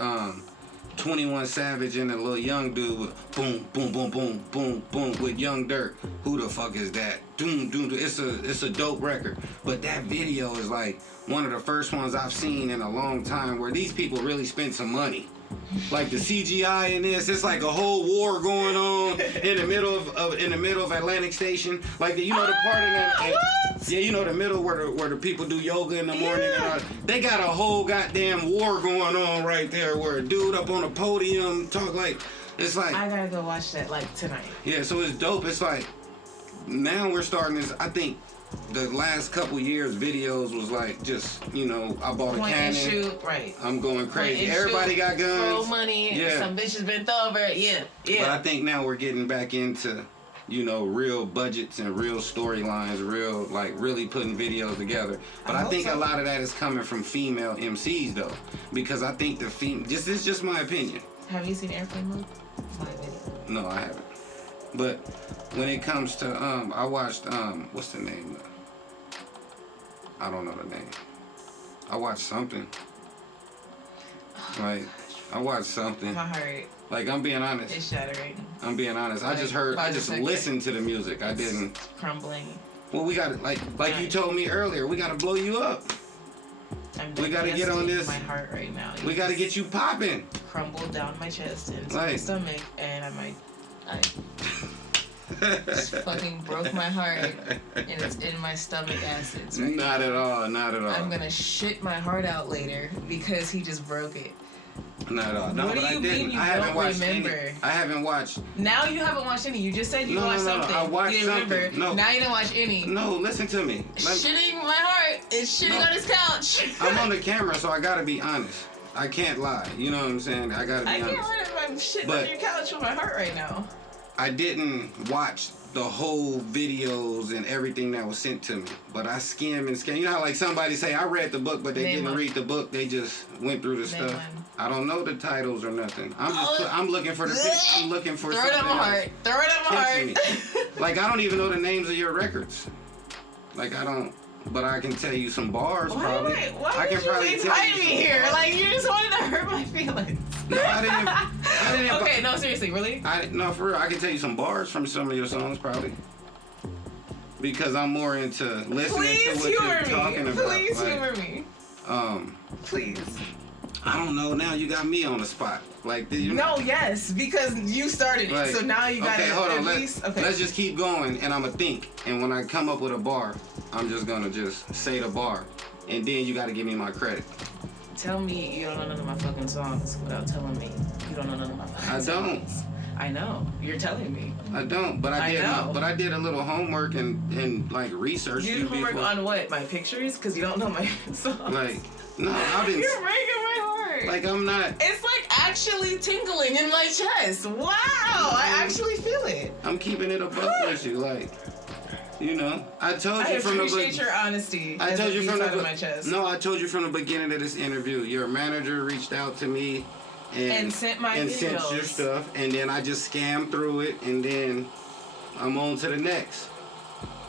21 Savage and a little young dude with boom, boom, boom, boom, boom, boom with Young Dirt. Who the fuck is that? Doom, doom, doom. It's a dope record. But that video is like one of the first ones I've seen in a long time where these people really spent some money. Like the CGI in this, it's like a whole war going on in the middle of Atlantic Station. Like the part in that, the middle where the people do yoga in the morning. And they got a whole goddamn war going on right there where a dude up on a podium talk like it's like. I gotta go watch that like tonight. Yeah, so it's dope. It's like now we're starting this. I think the last couple years videos was like just I bought a Point cannon. And shoot, right? I'm going crazy. Everybody got guns. Throw money. Yeah. Some bitches been over it. Yeah. But I think now we're getting back into real budgets and real storylines, really putting videos together. But I think a lot of that is coming from female MCs though, because I think this is just my opinion. Have you seen Airplane Mode? No, I haven't. But when it comes to I watched what's the name? I don't know the name. I watched something. Like I watched something. My heart. Like I'm being honest. It's shattering. I'm being honest. I just listened to the music. I didn't. Crumbling. Well, we got like you told me earlier. We gotta blow you up. We gotta get on this. My heart right now. We gotta get you popping. Crumbled down my chest into my stomach, and I just fucking broke my heart, and it's in my stomach acids. Right not now. At all. Not at all. I'm gonna shit my heart out later because he just broke it. Not at all. No, what do you mean you don't remember? I haven't watched. Now you haven't watched any. You just said you watched something. I watched you didn't something. Remember. No. Now you don't watch any. No, listen to me. Shitting my heart is shitting on his couch. I'm on the camera, so I gotta be honest. I can't lie. You know what I'm saying? I gotta be honest. I can't lie if I'm shitting on your couch with my heart right now. I didn't watch the whole videos and everything that was sent to me, but I skim and skim. You know how like somebody say I read the book, but they didn't read the book. They just went through the stuff. I don't know the titles or nothing. I'm looking for the picture. I'm looking for something. Throw it on my heart. Throw it on my heart. Like I don't even know the names of your records. Like I don't. But I can tell you some bars probably. Why did you invite me here? Like you just wanted to hurt my feelings. No, I didn't. Okay, no, seriously, really? No, for real. I can tell you some bars from some of your songs probably. because I'm more into listening to what you're talking about. Please humor me. Please. I don't know. Now you got me on the spot. Like, yes, because you started it. Like, so now you got to hold on. Let's just keep going, and I'ma think. And when I come up with a bar, I'm just gonna just say the bar, and then you got to give me my credit. Tell me you don't know none of my fucking songs without telling me you don't know none of my fucking songs. I know. You're telling me. I don't, but I did a little homework and like research. You did homework on what? My pictures? Because you don't know my songs. Like, no, I didn't. You're breaking my heart. Like, I'm not. It's like actually tingling in my chest. Wow, I actually feel it. I'm keeping it above with you, like. You know, I told you from the beginning. I appreciate your honesty. I told you from my chest. No, I told you from the beginning of this interview. Your manager reached out to me and sent videos. Sent your stuff, and then I just scammed through it, and then I'm on to the next.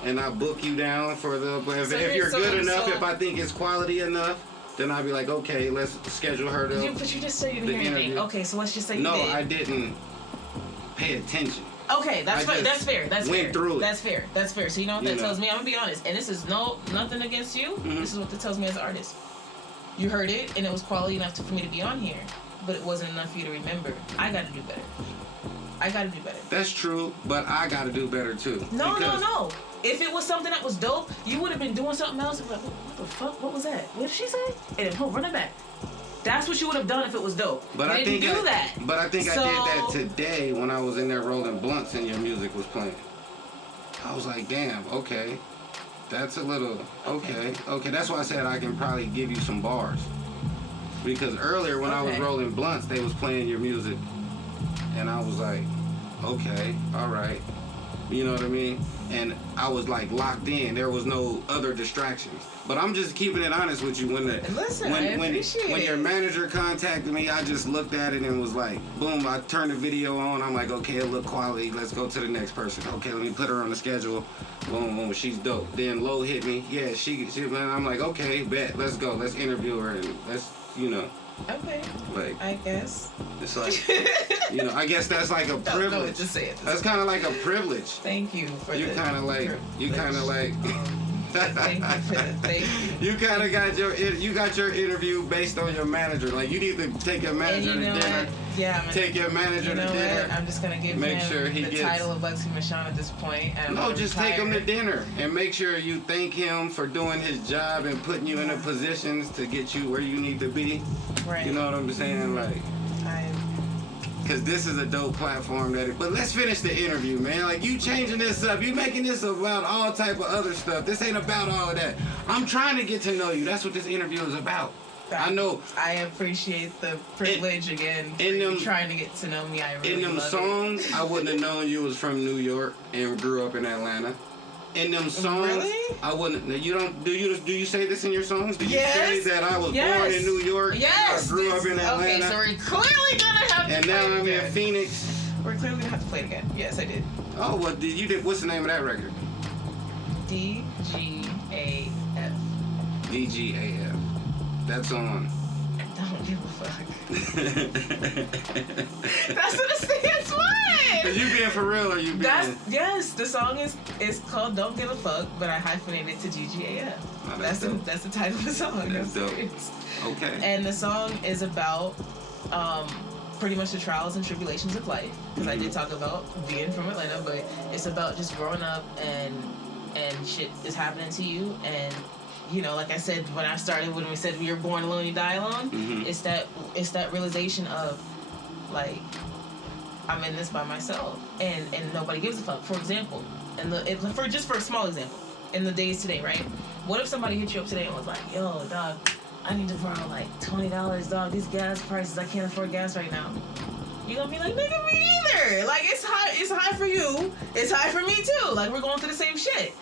And I book you down for the. If you're good enough, if I think it's quality enough, then I'll be like, okay, let's schedule her to. But you just said you didn't hear anything. Okay, so let's just say you did. No, I didn't pay attention. Okay, that's fair. That's fair. That's went fair. Through it. That's fair. That's fair. So you know what that tells me? I'm gonna be honest, and this is nothing against you. Mm-hmm. This is what that tells me as an artist. You heard it, and it was quality enough for me to be on here, but it wasn't enough for you to remember. I got to do better. That's true, but I got to do better too. No. If it was something that was dope, you would have been doing something else. Like, what the fuck? What was that? What did she say? And then run it back. That's what you would have done if it was dope. But I didn't do that. But I think I did that today when I was in there rolling blunts and your music was playing. I was like, damn, okay. That's a little, okay. That's why I said I can probably give you some bars. Because earlier when I was rolling blunts, they was playing your music. And I was like, okay, all right. You know what I mean? And I was like locked in. There was no other distractions. But I'm just keeping it honest with you. When your manager contacted me, I just looked at it and was like, boom, I turned the video on. I'm like, okay, it look quality. Let's go to the next person. Okay, let me put her on the schedule. Boom, boom, she's dope. Then Lo hit me. Yeah, she I'm like, okay, bet. Let's go. Let's interview her and let's, you know. Okay. Like, I guess. It's like, you know, I guess that's like a privilege. No, just say it. That's kind of like a privilege. Thank you for you kind of like, thank you for that. Thank you. You kind of got your interview based on your manager. Like, you need to take your manager to dinner. What? Yeah, take your manager to dinner. I'm just gonna give him the title of Lexxi Meshan at this point. No, just take him to dinner and make sure you thank him for doing his job and putting you in the positions to get you where you need to be. Right. You know what I'm saying? Like, because this is a dope platform but let's finish the interview, man. Like, you changing this up. You making this about all type of other stuff. This ain't about all of that. I'm trying to get to know you. That's what this interview is about. I know. I appreciate the privilege again. Trying to get to know me. I really in them songs, I wouldn't have known you was from New York and grew up in Atlanta. In them songs, really? I wouldn't. You don't. Do you say this in your songs? Do you say that I was born in New York? Yes. I grew up in Atlanta. Okay, so we're clearly gonna have to. And now I'm in Phoenix. We're clearly gonna have to play it again. Yes, I did. Oh, well, you did. What's the name of that record? DGAF. DGAF. That's on. Don't give a fuck. That's what it stands for. Are you being for real or you being? Yes, the song is called Don't Give a Fuck, but I hyphenated to GGAF. Oh, that's the title of the song. That's dope. Okay. And the song is about pretty much the trials and tribulations of life. Because I did talk about being from Atlanta, but it's about just growing up and shit is happening to you. And you know, like I said when we said we were born alone, you die alone. Mm-hmm. It's that realization of like, I'm in this by myself, and nobody gives a fuck. For example, for a small example, in the days today, right? What if somebody hit you up today and was like, "Yo, dog, I need to borrow like $20, dog. These gas prices, I can't afford gas right now." You gonna be like, "Nigga, me either." Like, it's high for you. It's high for me too. Like, we're going through the same shit.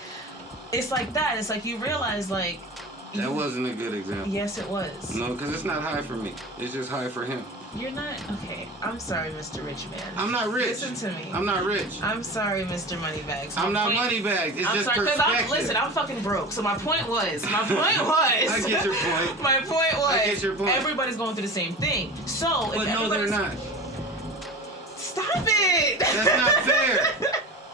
It's like that. It's like you realize, like. That wasn't a good example. Yes, it was. No, because it's not high for me. It's just high for him. You're not okay. I'm sorry, Mr. Rich Man. I'm not rich. Listen to me. I'm not rich. I'm sorry, Mr. Moneybags. I'm not moneybags. It's just perspective. Listen, I'm fucking broke. So my point was. I get your point. My point was. I get your point. Everybody's going through the same thing. So, but no, they're not. Stop it. That's not fair.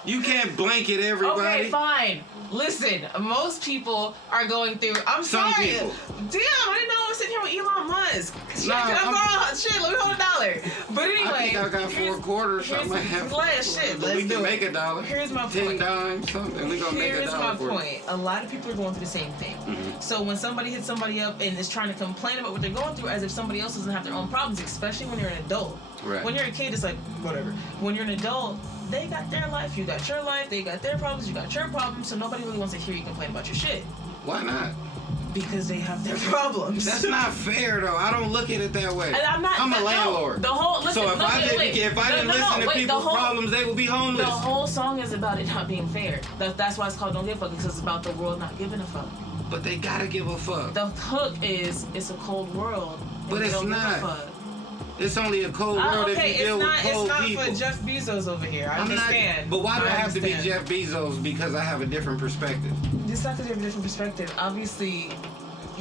You can't blanket everybody. Okay, fine. Listen, most people are going through. I'm Some sorry. people. Damn, I didn't know I was sitting here with Elon Musk. Shit, Nah, can I borrow? Shit, let me hold $1. But anyway, I think I got 4 quarters. Something like that. Shit, But let's we do can it. make $1. Here's my 10 point. dimes, something. We gonna make $1 Here's my for point. A lot of people are going through the same thing. Mm-hmm. So when somebody hits somebody up and is trying to complain about what they're going through, as if somebody else doesn't have their own problems, especially when you're an adult. Right. When you're a kid, it's like whatever. When you're an adult, they got their life, you got your life, they got their problems, you got your problems, so nobody really wants to hear you complain about your shit. Why not? Because they have their problems. That's not fair, though. I don't look at it that way. And I'm not. I'm a landlord. The whole listen. So if I didn't listen to people's problems, they would be homeless. The whole song is about it not being fair. That's why it's called "Don't Give a Fuck," because it's about the world not giving a fuck. But they gotta give a fuck. The hook is it's a cold world. But it's don't not. Give a fuck. It's only a cold world okay, if you deal with cold it's people. not for Jeff Bezos over here. I understand. But why do I have to be understand. Jeff Bezos? Because I have a different perspective. It's not because you have a different perspective. Obviously,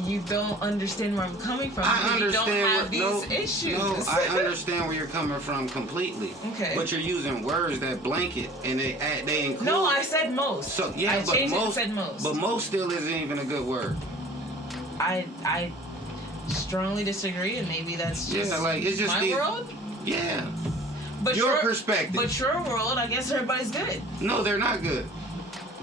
you don't understand where I'm coming from. I understand. You don't have these issues. No, I understand where you're coming from completely. Okay. But you're using words that blanket and they include. No, I said most. So yeah, I but changed it and most. said most. But most still isn't even a good word. I strongly disagree, and maybe that's just it's just my world. Yeah. But your perspective. But your world, I guess everybody's good. No, they're not good.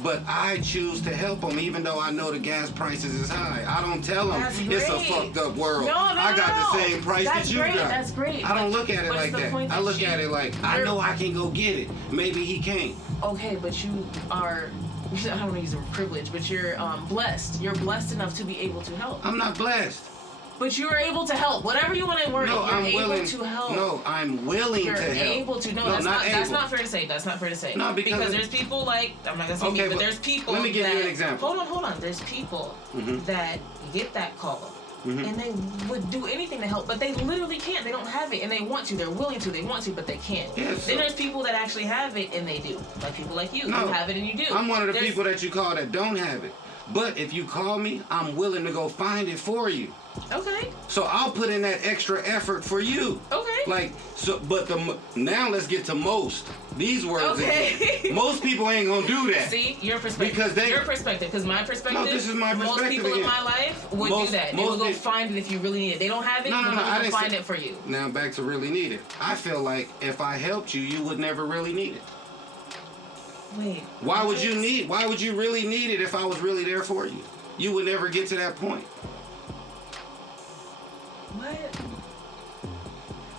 But I choose to help them even though I know the gas prices is high. I don't tell them it's a fucked up world. I got the same price that you got. That's great. I don't look at it like that. I look at it like, I know I can go get it. Maybe he can't. Okay, but you are, I don't want to use the word privilege, but you're blessed. You're blessed enough to be able to help. I'm not blessed. But you are able to help. Whatever you want to work, no, I'm willing to help. No, I'm willing to help. You're able to. No, that's not fair to say. That's not fair to say. No, because there's people like, I'm not going to say me, but there's people let me give you an example. Hold on. There's people that get that call. And they would do anything to help, but they literally can't. They don't have it, and they want to. They're willing to. They want to, but they can't. Yeah, then there's people that actually have it, and they do. Like people like you who have it, and you do. I'm one of the people that you call that don't have it. But if you call me, I'm willing to go find it for you. Okay. So I'll put in that extra effort for you. Okay. But now let's get to most. These words. Okay. Most people ain't gonna do that. See, your perspective. Because my perspective. No, this is my perspective. Most people in my life would do that. They would go find it if you really need it. They don't have it. I didn't find it for you. Now back to really need it. I feel like if I helped you, you would never really need it. Wait. Why would you really need it if I was really there for you? You would never get to that point. What?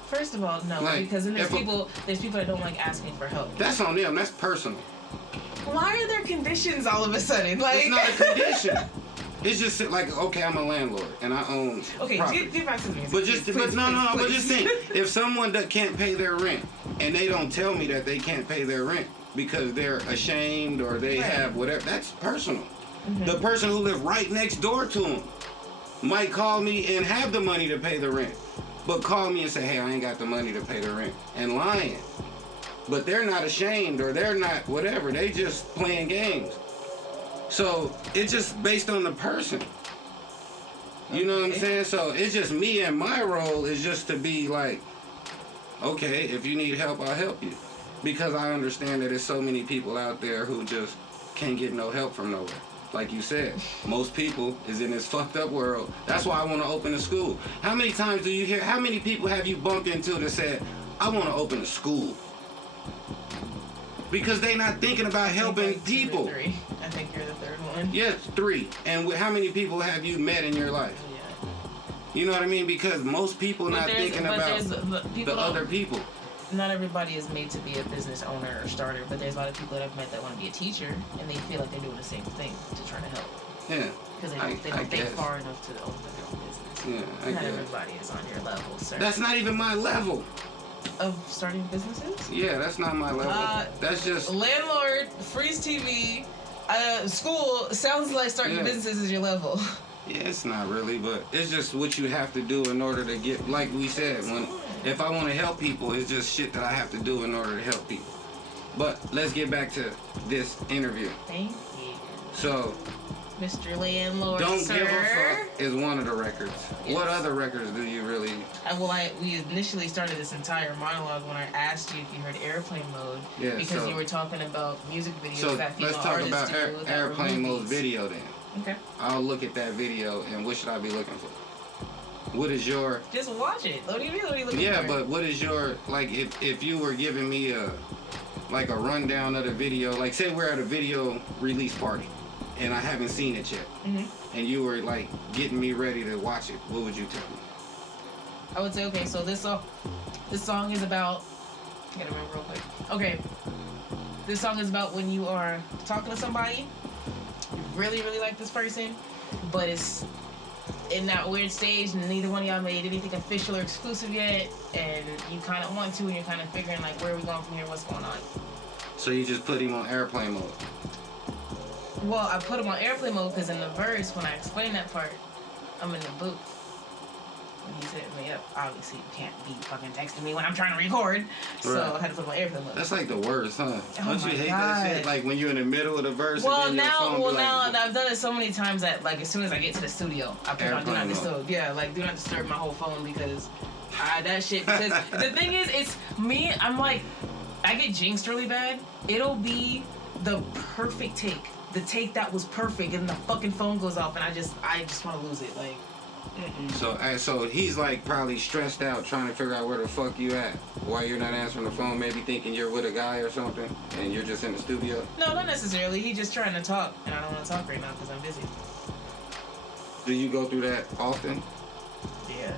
First of all, no, because then there's people that don't like asking for help. That's on them. That's personal. Why are there conditions all of a sudden? It's not a condition. It's just like, okay, I'm a landlord and I own property. Get back to the music. But just think, if someone that can't pay their rent and they don't tell me that they can't pay their rent because they're ashamed or they have whatever, that's personal. The person who lives right next door to them might call me and have the money to pay the rent, but call me and say, hey, I ain't got the money to pay the rent, and lying. But they're not ashamed or they're not whatever. They just playing games. So it's just based on the person. You know what I'm saying? So it's just me, and my role is just to be like, okay, if you need help, I'll help you. Because I understand that there's so many people out there who just can't get no help from nowhere. Like you said, most people is in this fucked up world. That's why I want to open a school. How many times do you hear, how many people have you bumped into that said, I want to open a school? Because they not thinking about helping people. I think you're the third one. Yes, 3. And how many people have you met in your life? Yeah. You know what I mean? Because most people not thinking about the other people. Not everybody is made to be a business owner or starter, but there's a lot of people that I've met that want to be a teacher, and they feel like they're doing the same thing to try to help. Yeah. Because they don't think far enough to open their own business. Yeah, I Not guess. everybody is on your level, sir. That's not even my level. Of starting businesses? Yeah, that's not my level. That's just... Landlord, FREEZTV, school, sounds like starting businesses is your level. Yeah, it's not really, but it's just what you have to do in order to get, like we said, if I want to help people, it's just shit that I have to do in order to help people. But let's get back to this interview. Thank you. So, Mr. Landlord, Don't sir. Give a Fuck is one of the records. Yes. What other records do you really... We initially started this entire monologue when I asked you if you heard Airplane Mode. Yeah, because you were talking about music videos so that female let's talk artists about do. Airplane Mode's video then. Okay. I'll look at that video, and what should I be looking for? What is your... Just watch it. What do you mean? What are you looking for? Yeah, but what is your... Like, if you were giving me a rundown of the video, like, say we're at a video release party, and I haven't seen it yet, and you were, like, getting me ready to watch it, what would you tell me? I would say, okay, so this song is about... I gotta remember real quick. Okay. This song is about when you are talking to somebody, you really, really like this person, but it's in that weird stage and neither one of y'all made anything official or exclusive yet, and you kind of want to, and you're kind of figuring, like, where are we going from here, what's going on? So you just put him on airplane mode? Well, I put him on airplane mode because in the verse, when I explain that part, I'm in the booth. When he's hitting me up, obviously you can't be fucking texting me when I'm trying to record, so I had to put my airplane mode. That's like the worst, huh? Oh, don't you hate that shit? Like when you're in the middle of the verse. Well, and then your phone now I've done it so many times that, like, as soon as I get to the studio, I put on do not disturb. Yeah, like do not disturb my whole phone because that shit. Because the thing is, it's me. I'm like, I get jinxed really bad. It'll be the perfect take, the take that was perfect, and the fucking phone goes off, and I just want to lose it, like. So he's like probably stressed out trying to figure out where the fuck you at while you're not answering the phone, maybe thinking you're with a guy or something, and you're just in the studio. No, not necessarily. He's just trying to talk, and I don't want to talk right now because I'm busy. Do you go through that often? Yeah.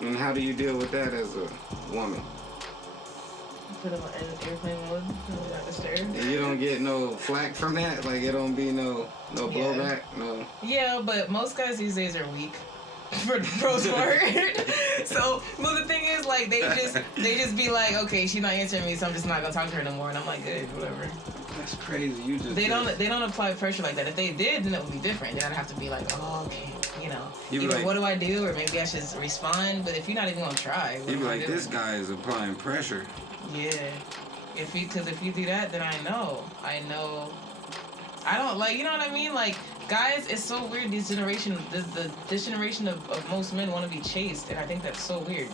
And how do you deal with that as a woman? Put him on airplane mode, not disturb. And you don't get no flack from that? Like it don't be no blowback? No. Yeah, but most guys these days are weak for the most part. So, well, the thing is, like, they just be like, okay, she's not answering me, so I'm just not gonna talk to her no more. And I'm like, good, whatever. That's crazy. You just they don't apply pressure like that. If they did, then it would be different. Then I'd have to be like, oh, okay, either like, what do I do, or maybe I should respond. But if you're not even gonna try, you'd be like, this guy is applying pressure. Yeah, because if you do that, then I know. I don't like, you know what I mean? Like, guys, it's so weird. This generation of most men want to be chased, and I think that's so weird.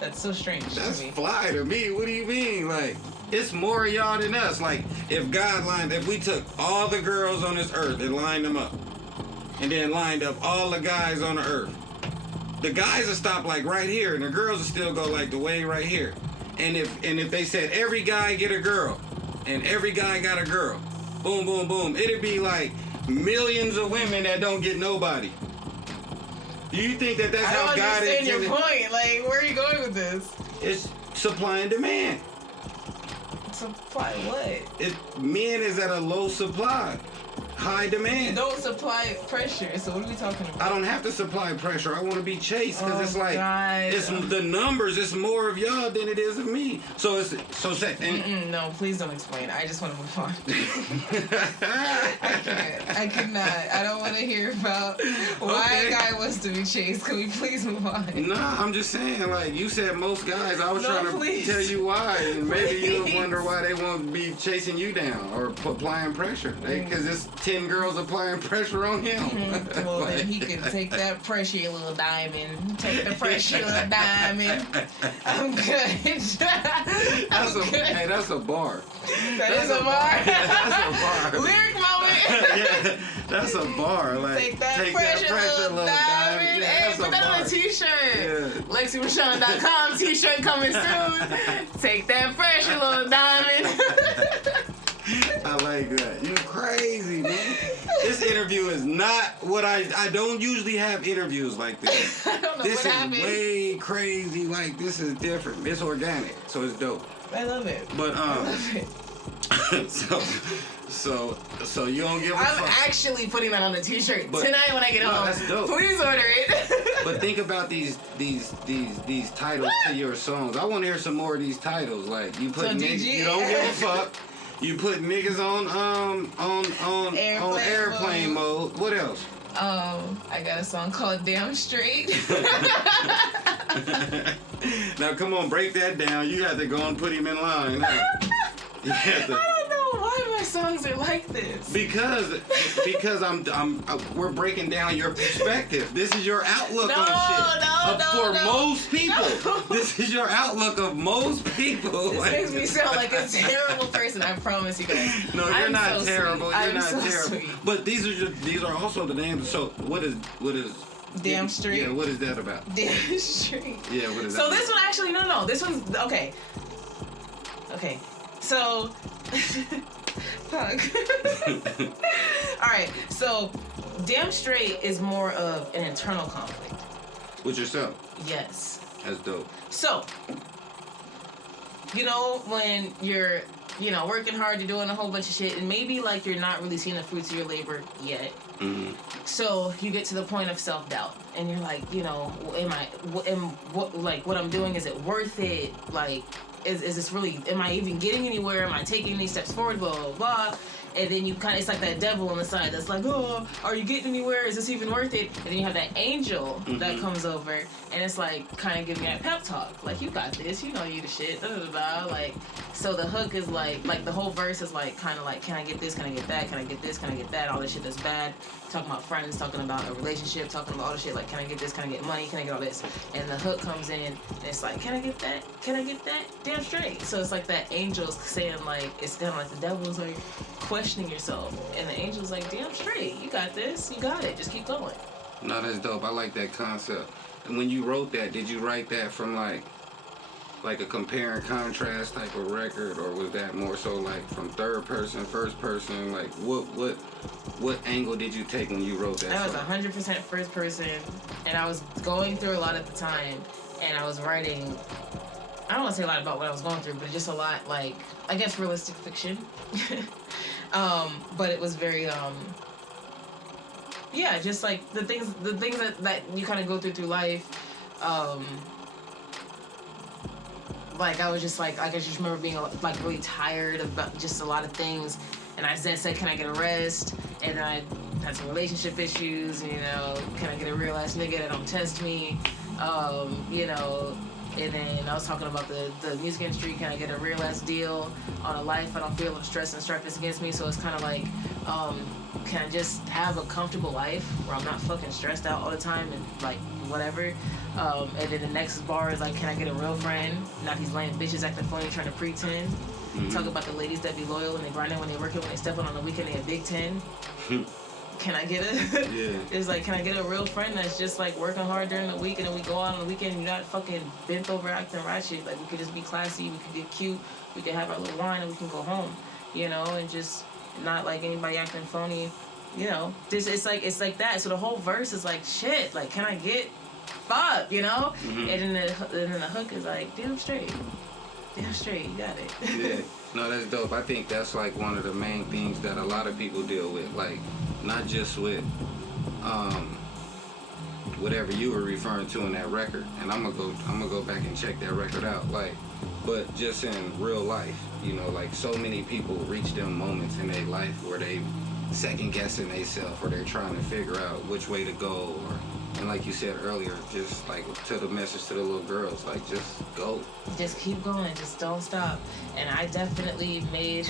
That's so strange That's to me. Fly to me. What do you mean? Like, it's more of y'all than us. Like, if we took all the girls on this earth and lined them up, and then lined up all the guys on the earth, the guys will stop like right here, and the girls will still go like the way right here. And if they said every guy get a girl, and every guy got a girl, boom, boom, boom, it'd be like millions of women that don't get nobody. Do you think that's how God intended? I don't understand your point. Like, where are you going with this? It's supply and demand. Supply what? Men is at a low supply. High demand. You don't supply pressure, so what are we talking about? I don't have to supply pressure. I want to be chased because it's like God. It's the numbers. It's more of y'all than it is of me. So it's no, please don't explain. I just want to move on. I can't. I cannot. I don't want to hear about why a guy wants to be chased. Can we please move on? Nah, I'm just saying. Like you said, most guys. I was trying to tell you why, and maybe you'll wonder why they won't be chasing you down or applying pressure. Because it's 10 girls applying pressure on him. Well, then he can take that pressure, you little diamond. Take the pressure, little diamond. I'm good. Hey, that's a bar. That's a bar. That's a bar. Lyric moment. Yeah, that's a bar. Like, take that pressure, little diamond. Yeah, hey, put that on a t-shirt. Yeah. LexxiMeshan.com t-shirt coming soon. Take that pressure, little diamond. I like that. You crazy, man. This interview is not what I don't usually have interviews like this. I don't know this what is happened. Way crazy. Like this is different. It's organic, so it's dope. I love it. But I love it. so you don't give a fuck. I'm actually putting that on a t-shirt tonight when I get home. That's dope. Please order it. But think about these titles to your songs. I want to hear some more of these titles. Like you put niggas, you don't give a fuck. You put niggas on airplane mode. What else? I got a song called Damn Straight. Now come on, break that down. You have to go and put him in line. Huh? I don't know why am I so songs are like this? Because we're breaking down your perspective. This is your outlook on shit. For most people, this is your outlook of most people. This makes me sound like a terrible person. I promise you guys. No, you're not terrible. You're not so terrible. Sweet. But these are also the names. So what is Damn Straight? Yeah, what is that about? Damn Straight. Yeah, what is that? So this one actually no. This one's okay. Okay. So fuck. Alright, so Damn Straight is more of an internal conflict. With yourself? Yes. That's dope. So, you know, when you're, working hard, you're doing a whole bunch of shit, and maybe, like, you're not really seeing the fruits of your labor yet. Mm-hmm. So, you get to the point of self-doubt, and you're like, what I'm doing, is it worth it? Like, is this really, am I even getting anywhere? Am I taking any steps forward? Blah, blah, blah. And then it's like that devil on the side that's like, oh, are you getting anywhere? Is this even worth it? And then you have that angel that comes over, and it's like kind of giving that pep talk. Like, you got this, you know you the shit, da da da. Like, so the hook is like the whole verse is like kind of like, can I get this? Can I get that? Can I get this? Can I get that? All this shit that's bad. Talking about friends, talking about a relationship, talking about all the shit like, can I get this? Can I get money? Can I get all this? And the hook comes in, and it's like, can I get that? Can I get that? Damn straight. So it's like that angel's saying, like, it's kind of like the devil's like questioning yourself, and the angel's like, damn straight, you got this, you got it, just keep going. No, that's dope. I like that concept. And when you wrote that, did you write that from like a compare and contrast type of record, or was that more so like from third person, first person? Like what angle did you take when you wrote that? That was song? 100% first person, and I was going through a lot at the time, and I was writing, I don't want to say a lot about what I was going through, but just a lot, like, I guess realistic fiction. But it was very yeah, just like the things that you kind of go through life. Like, I was just like, I just remember being like really tired about just a lot of things, and I said, can I get a rest? And then I had some relationship issues, can I get a real ass nigga that don't test me? And then I was talking about the music industry. Can I get a real ass deal on a life I don't feel of stress and stress against me? So it's kind of like, can I just have a comfortable life where I'm not fucking stressed out all the time and like whatever? And then the next bar is like, can I get a real friend? Not these lame bitches acting funny trying to pretend. Talk about the ladies that be loyal and they grind it when they work it, when they step on the weekend, they a Big 10. Can I get it's like, can I get a real friend that's just like working hard during the week, and then we go out on the weekend and you're not fucking bent over acting ratchet. Like, we could just be classy, we could get cute, we could have our little wine, and we can go home, and just not like anybody acting phony, it's like that. So the whole verse is like, shit, like, can I get fuck, And then the hook is like, damn straight, you got it. Yeah. No, that's dope. I think that's like one of the main things that a lot of people deal with, like, not just with whatever you were referring to in that record. And I'm gonna go back and check that record out, like, but just in real life, like, so many people reach them moments in their life where they second guessing themselves, or they're trying to figure out which way to go, and like you said earlier, just like to the message to the little girls, like, just go. Just keep going, just don't stop. And I definitely made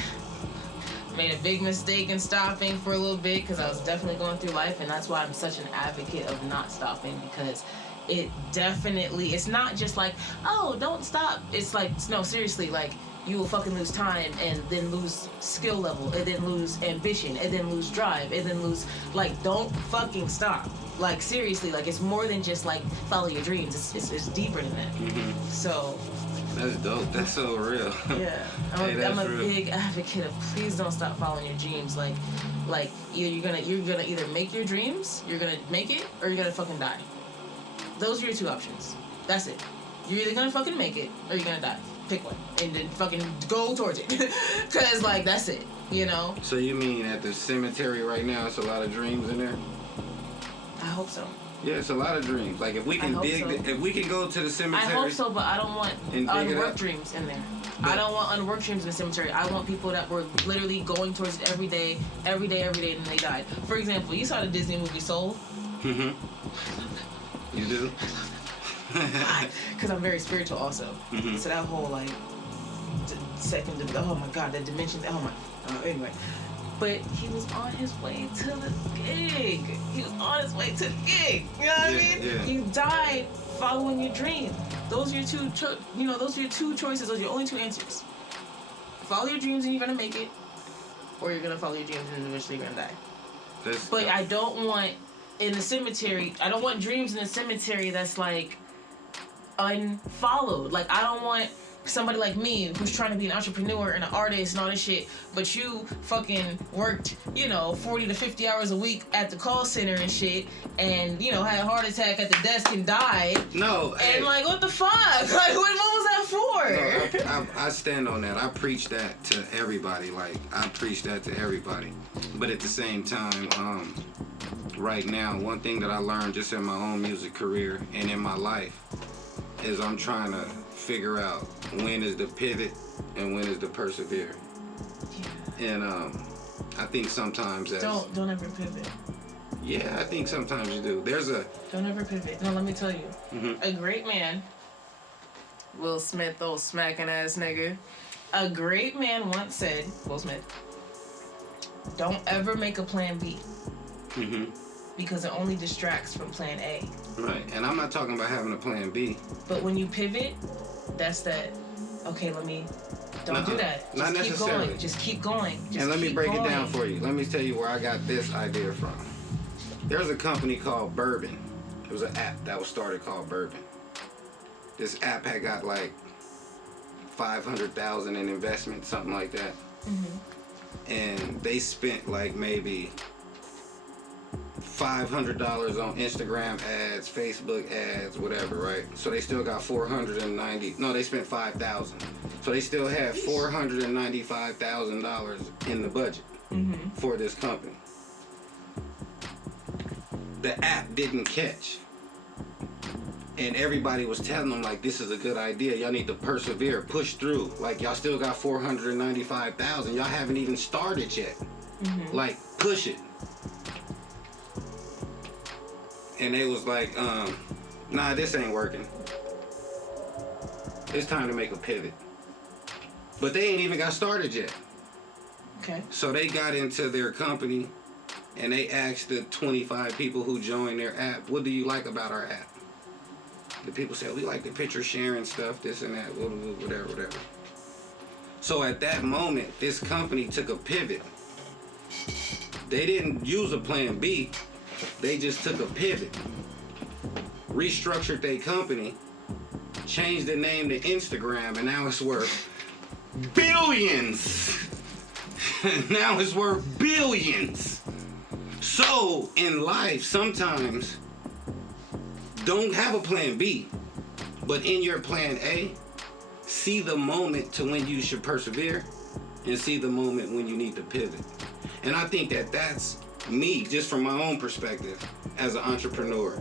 a big mistake in stopping for a little bit, because I was definitely going through life, and that's why I'm such an advocate of not stopping, because it's not just like, oh, don't stop. It's like, no, seriously, like, you will fucking lose time, and then lose skill level, and then lose ambition, and then lose drive, and then lose, like, don't fucking stop. Like, seriously, like, it's more than just like follow your dreams. It's deeper than that. So that's dope. That's so real. Yeah, I'm a big advocate of, please don't stop following your dreams. Like you're gonna either make your dreams, you're gonna make it, or you're gonna fucking die. Those are your two options. That's it. You're either gonna fucking make it, or you're gonna die. Pick one, and then fucking go towards it. Cause like, that's it. So you mean at the cemetery right now, it's a lot of dreams in there? I hope so. Yeah, it's a lot of dreams. Like, if we can if we can go to the cemetery. I hope so, but I don't want unworked dreams in there. But I don't want unworked dreams in the cemetery. I want people that were literally going towards it every day, and then they died. For example, you saw the Disney movie Soul? Mm-hmm. You do? Because I'm very spiritual also. So that whole, like, second, oh my god, that dimension, oh my, anyway. but he was on his way to the gig. He was on his way to the gig. You know what I mean? Yeah. You died following your dream. Those are your two those are your two choices. Those are your only two answers. Follow your dreams and you're gonna make it, or you're gonna follow your dreams and eventually you're gonna die. But I don't want in the cemetery. I don't want dreams in the cemetery that's like unfollowed. Like I don't want somebody like me who's trying to be an entrepreneur and an artist and all this shit, but you fucking worked, 40 to 50 hours a week at the call center and shit, and had a heart attack at the desk and died. No, and like what the fuck? Like what was that for? No, I stand on that. I preach that to everybody. Like I preach that to everybody. But at the same time, right now, one thing that I learned just in my own music career and in my life is I'm trying to figure out when is the pivot and when is the persevere. Yeah. And I think sometimes don't ever pivot. Yeah, I think sometimes you do. Don't ever pivot. No, let me tell you. A great man, Will Smith, old smacking ass nigga. A great man once said, Will Smith, don't ever make a plan B. Because it only distracts from plan A. Right, and I'm not talking about having a plan B. But when you pivot, that's that, okay, don't do that. Just not keep necessarily. going. Just keep going. And let me break it down for you. Let me tell you where I got this idea from. There's a company called Bourbon. It was an app that was started called Bourbon. This app had got like 500,000 in investment, something like that. And they spent like maybe $500 on Instagram ads, Facebook ads, whatever, right? So they still got they spent $5,000. So they still had $495,000 in the budget for this company. The app didn't catch. And everybody was telling them, like, this is a good idea. Y'all need to persevere, push through. Like, y'all still got $495,000. Y'all haven't even started yet. Like, push it. And they was like, nah, this ain't working. It's time to make a pivot. But they ain't even got started yet. Okay. So they got into their company and they asked the 25 people who joined their app, what do you like about our app? The people said, we like the picture sharing stuff, this and that, whatever. So at that moment, this company took a pivot. They didn't use a plan B. They just took a pivot, restructured their company, changed the name to Instagram, and now it's worth billions. Now it's worth billions. So in life, sometimes don't have a plan B, but in your plan A, see the moment to when you should persevere and see the moment when you need to pivot. And I think that that's me, just from my own perspective as an entrepreneur.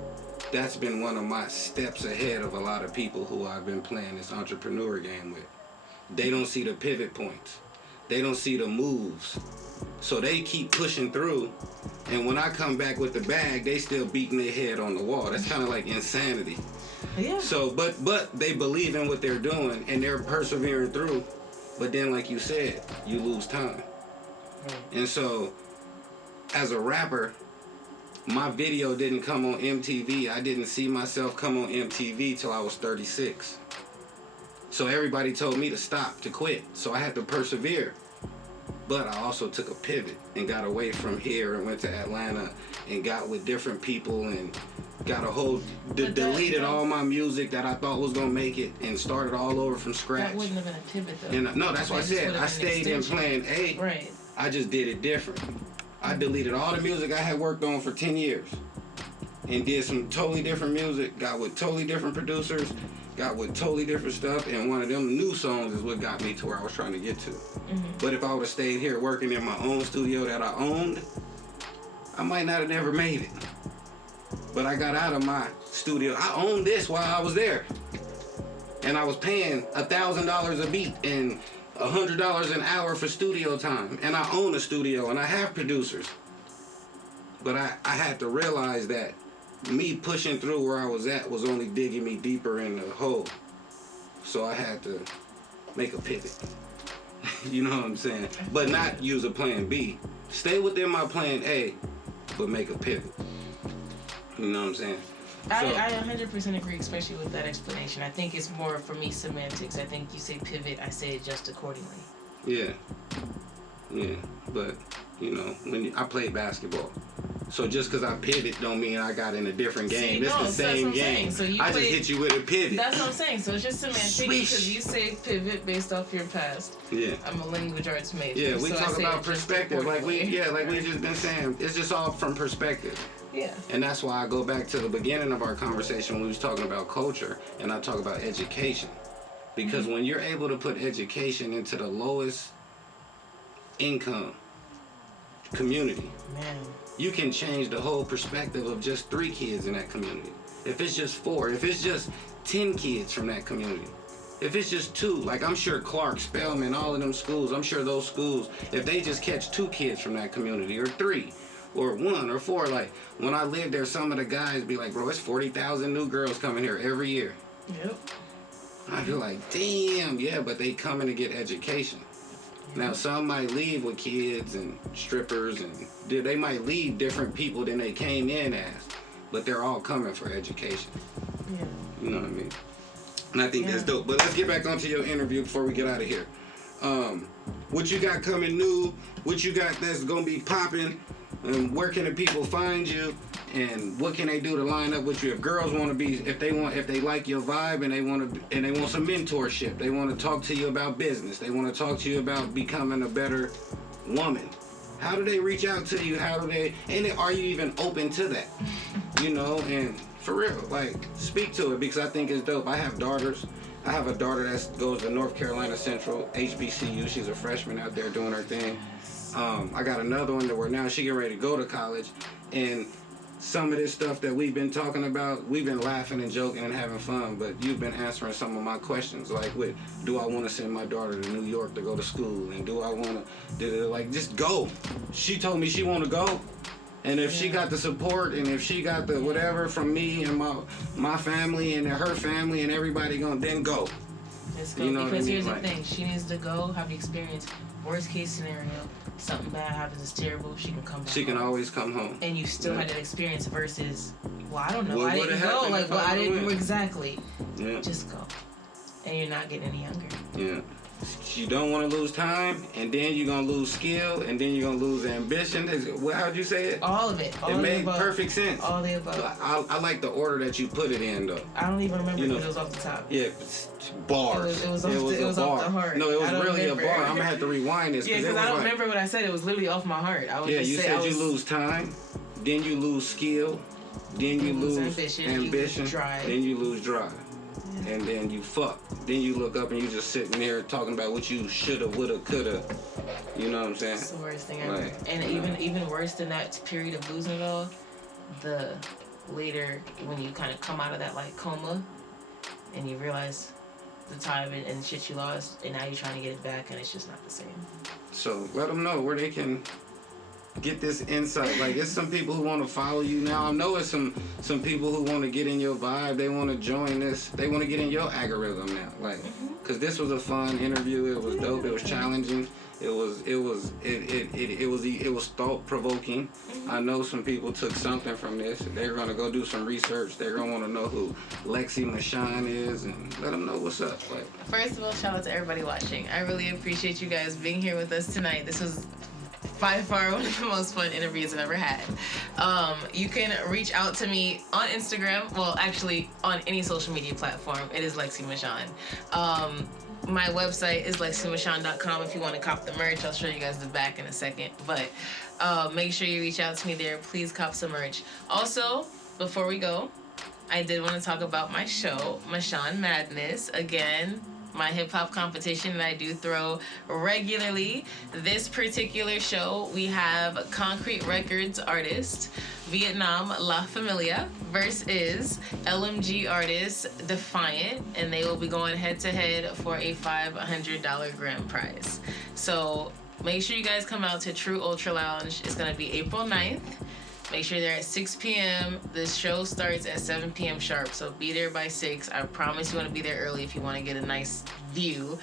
That's been one of my steps ahead of a lot of people who I've been playing this entrepreneur game with. They don't see the pivot points. They don't see the moves. So they keep pushing through, and when I come back with the bag, they still beating their head on the wall. That's kind of like insanity. Yeah. So, but they believe in what they're doing, and they're persevering through. But then, like you said, you lose time. And so, as a rapper, my video didn't come on MTV. I didn't see myself come on MTV till I was 36. So everybody told me to stop, to quit. So I had to persevere. But I also took a pivot and got away from here and went to Atlanta and got with different people and got a whole, deleted all my music that I thought was gonna make it and started all over from scratch. That wouldn't have been a pivot though. And no, that's what I said. I stayed in plan A. Right. I just did it different. I deleted all the music I had worked on for 10 years and did some totally different music, got with totally different producers, got with totally different stuff, and one of them new songs is what got me to where I was trying to get to. But if I would have stayed here working in my own studio that I owned, I might not have never made it. But I got out of my studio. I owned this while I was there. And I was paying $1,000 a beat and $100 an hour for studio time. And I own a studio and I have producers. But I had to realize that me pushing through where I was at was only digging me deeper in the hole. So I had to make a pivot. You know what I'm saying? But not use a plan B. stay within my plan A, but make a pivot. You know what I'm saying? I 100% agree, especially with that explanation. I think it's more, for me, semantics. I think you say pivot, I say adjust accordingly. Yeah. Yeah. But, you know, I played basketball. So just because I pivot don't mean I got in a different game. It's the same game. So I just hit you with a pivot. That's what I'm saying. So it's just semantics because you say pivot based off your past. Yeah. I'm a language arts major. Yeah, we so talk about perspective. Like we just been saying. It's just all from perspective. Yeah. And that's why I go back to the beginning of our conversation when we was talking about culture and I talk about education. Because when you're able to put education into the lowest income community, man, you can change the whole perspective of just 3 kids in that community. If it's just 4, if it's just 10 kids from that community, if it's just 2, like I'm sure Clark, Spelman, all of them schools, I'm sure those schools, if they just catch 2 kids from that community or 3 or 1 or 4, like when I lived there, some of the guys be like, bro, it's 40,000 new girls coming here every year. Yep. I'd be like, damn, yeah, but they coming to get education. Now, some might leave with kids and strippers, and they might leave different people than they came in as, but they're all coming for education. Yeah. You know what I mean? And I think that's dope. But let's get back onto your interview before we get out of here. What you got coming new? What you got that's gonna be popping? And where can the people find you? And what can they do to line up with you? If girls want to be, if they like your vibe and they want some mentorship, they want to talk to you about business, they want to talk to you about becoming a better woman. How do they reach out to you? And are you even open to that? You know, and for real, like, speak to it because I think it's dope. I have daughters. I have a daughter that goes to North Carolina Central, HBCU. She's a freshman out there doing her thing. I got another one where now she getting ready to go to college, and some of this stuff that we've been talking about, we've been laughing and joking and having fun, but you've been answering some of my questions, like do I want to send my daughter to New York to go to school, and do I want to, like, just go. She told me she want to go, and if she got the support, and if she got the whatever from me and my family and her family and everybody then go. Let's go, because here's the thing, she needs to go, have the experience. Worst case scenario, something bad happens, it's terrible, she can come back. She can always come home. And you still had that experience versus, well, I don't know, I didn't go. Like, well, I didn't, exactly. Yeah. Just go. And you're not getting any younger. Yeah. You don't want to lose time, and then you're going to lose skill, and then you're going to lose ambition. How'd you say it? All of it. All it made above. Perfect sense. All the above. I like the order that you put it in, though. I don't even remember if it was off the top. Yeah, bars. It was off the heart. No, it was really a bar. I'm going to have to rewind this. Yeah, because I don't remember what I said. It was literally off my heart. You said you lose time, then you lose skill, then you lose ambition, then you lose drive. And then you fuck. Then you look up and you just sitting there talking about what you shoulda, woulda, coulda. You know what I'm saying? It's the worst thing ever. And even worse than that period of losing it all, the later when you kind of come out of that like coma and you realize the time and shit you lost, and now you're trying to get it back, and it's just not the same. So let them know where they can get this insight. Like, it's some people who want to follow you now. I know it's some people who want to get in your vibe. They want to join this. They want to get in your algorithm now. Like, because this was a fun interview. It was dope. It was challenging. It was thought provoking. I know some people took something from this. They're gonna go do some research. They're gonna want to know who Lexxi Meshan is, and let them know what's up. Like, first of all, shout out to everybody watching. I really appreciate you guys being here with us tonight. This was by far one of the most fun interviews I've ever had. You can reach out to me on Instagram. Well, actually, on any social media platform. It is Lexxi Meshan. My website is LexxiMeshan.com if you want to cop the merch. I'll show you guys the back in a second. But make sure you reach out to me there. Please cop some merch. Also, before we go, I did want to talk about my show, Meshan Madness. Again, my hip-hop competition that I do throw regularly. This particular show, we have Concrete Records artist Vietnam La Familia versus LMG artist Defiant, and they will be going head-to-head for a $500 grand prize. So make sure you guys come out to True Ultra Lounge. It's going to be April 9th. Make sure they're at 6 p.m. The show starts at 7 p.m. sharp, so be there by 6. I promise you want to be there early if you want to get a nice view.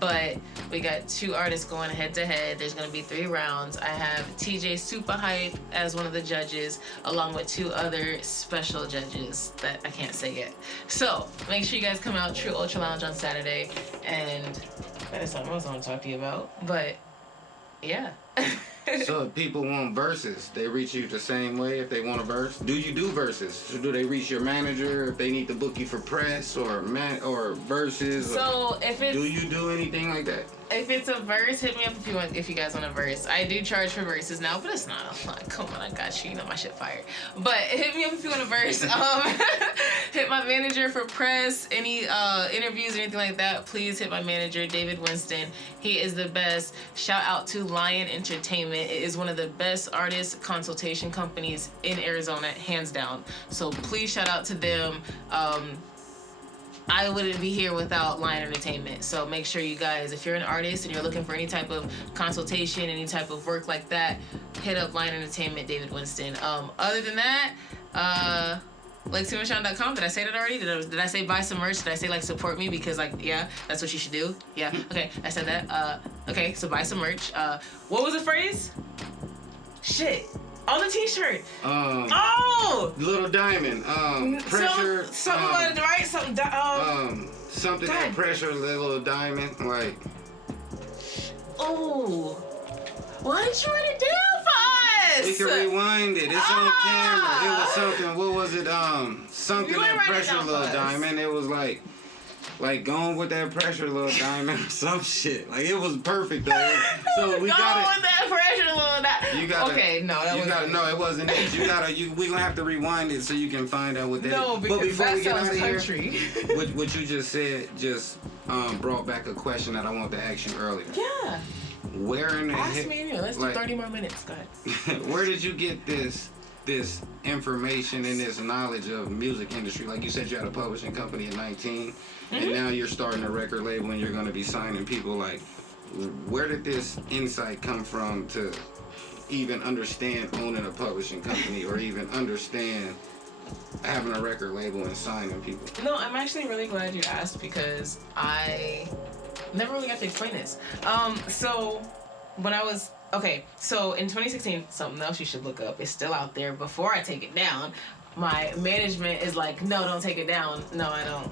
But we got 2 artists going head to head. There's going to be 3 rounds. I have TJ Super Hype as one of the judges, along with 2 other special judges that I can't say yet. So make sure you guys come out True Ultra Lounge on Saturday, and that is something else I want to talk to you about. But yeah. So if people want verses, they reach you the same way if they want a verse? Do you do verses? So do they reach your manager if they need to book you for press or verses? So if it's... Do you do anything like that? If it's a verse, hit me up if you guys want a verse. I do charge for verses now, but it's not a lot. Come on, I got you. You know my shit fire. But hit me up if you want a verse. Hit my manager for press, any interviews or anything like that. Please hit my manager, David Winston. He is the best. Shout out to Lion Entertainment. It is one of the best artist consultation companies in Arizona, hands down. So please shout out to them. I wouldn't be here without Lion Entertainment. So make sure you guys, if you're an artist and you're looking for any type of consultation, any type of work like that, hit up Lion Entertainment, David Winston. Other than that, LexxiMeshan.com. Did I say that already? Did I say buy some merch? Did I say like support me? Because like, yeah, that's what you should do. Yeah, okay, I said that. Okay, so buy some merch. What was the phrase? Shit. On the t-shirt. Little Diamond. Pressure. Something right? Something. Something that pressure Little Diamond. Like. Oh. Why didn't you write it down for us? We can rewind it. It's on camera. It was something. What was it? Something that pressure Little Diamond. It was like going with that pressure, Little Diamond, or some shit. Like it was perfect though. So we got it. With that pressure, Little Diamond. You gotta. Okay, no, that wasn't. No, it wasn't it. You gotta. We gonna have to rewind it so you can find out what that. No, because but before that we get sounds out of country. Here, what you just said just brought back a question that I wanted to ask you earlier. Yeah. Where in the Ask me anyway. Let's do 30 more minutes. Go ahead. Where did you get this information and this knowledge of music industry? Like you said, you had a publishing company at 19, and now you're starting a record label and you're going to be signing people. Like, where did this insight come from to even understand owning a publishing company or even understand having a record label and signing people? No, I'm actually really glad you asked because I never really got to explain this. So when I was so in 2016, something else you should look up. It's still out there. Before I take it down, my management is like, no, don't take it down. No, I don't.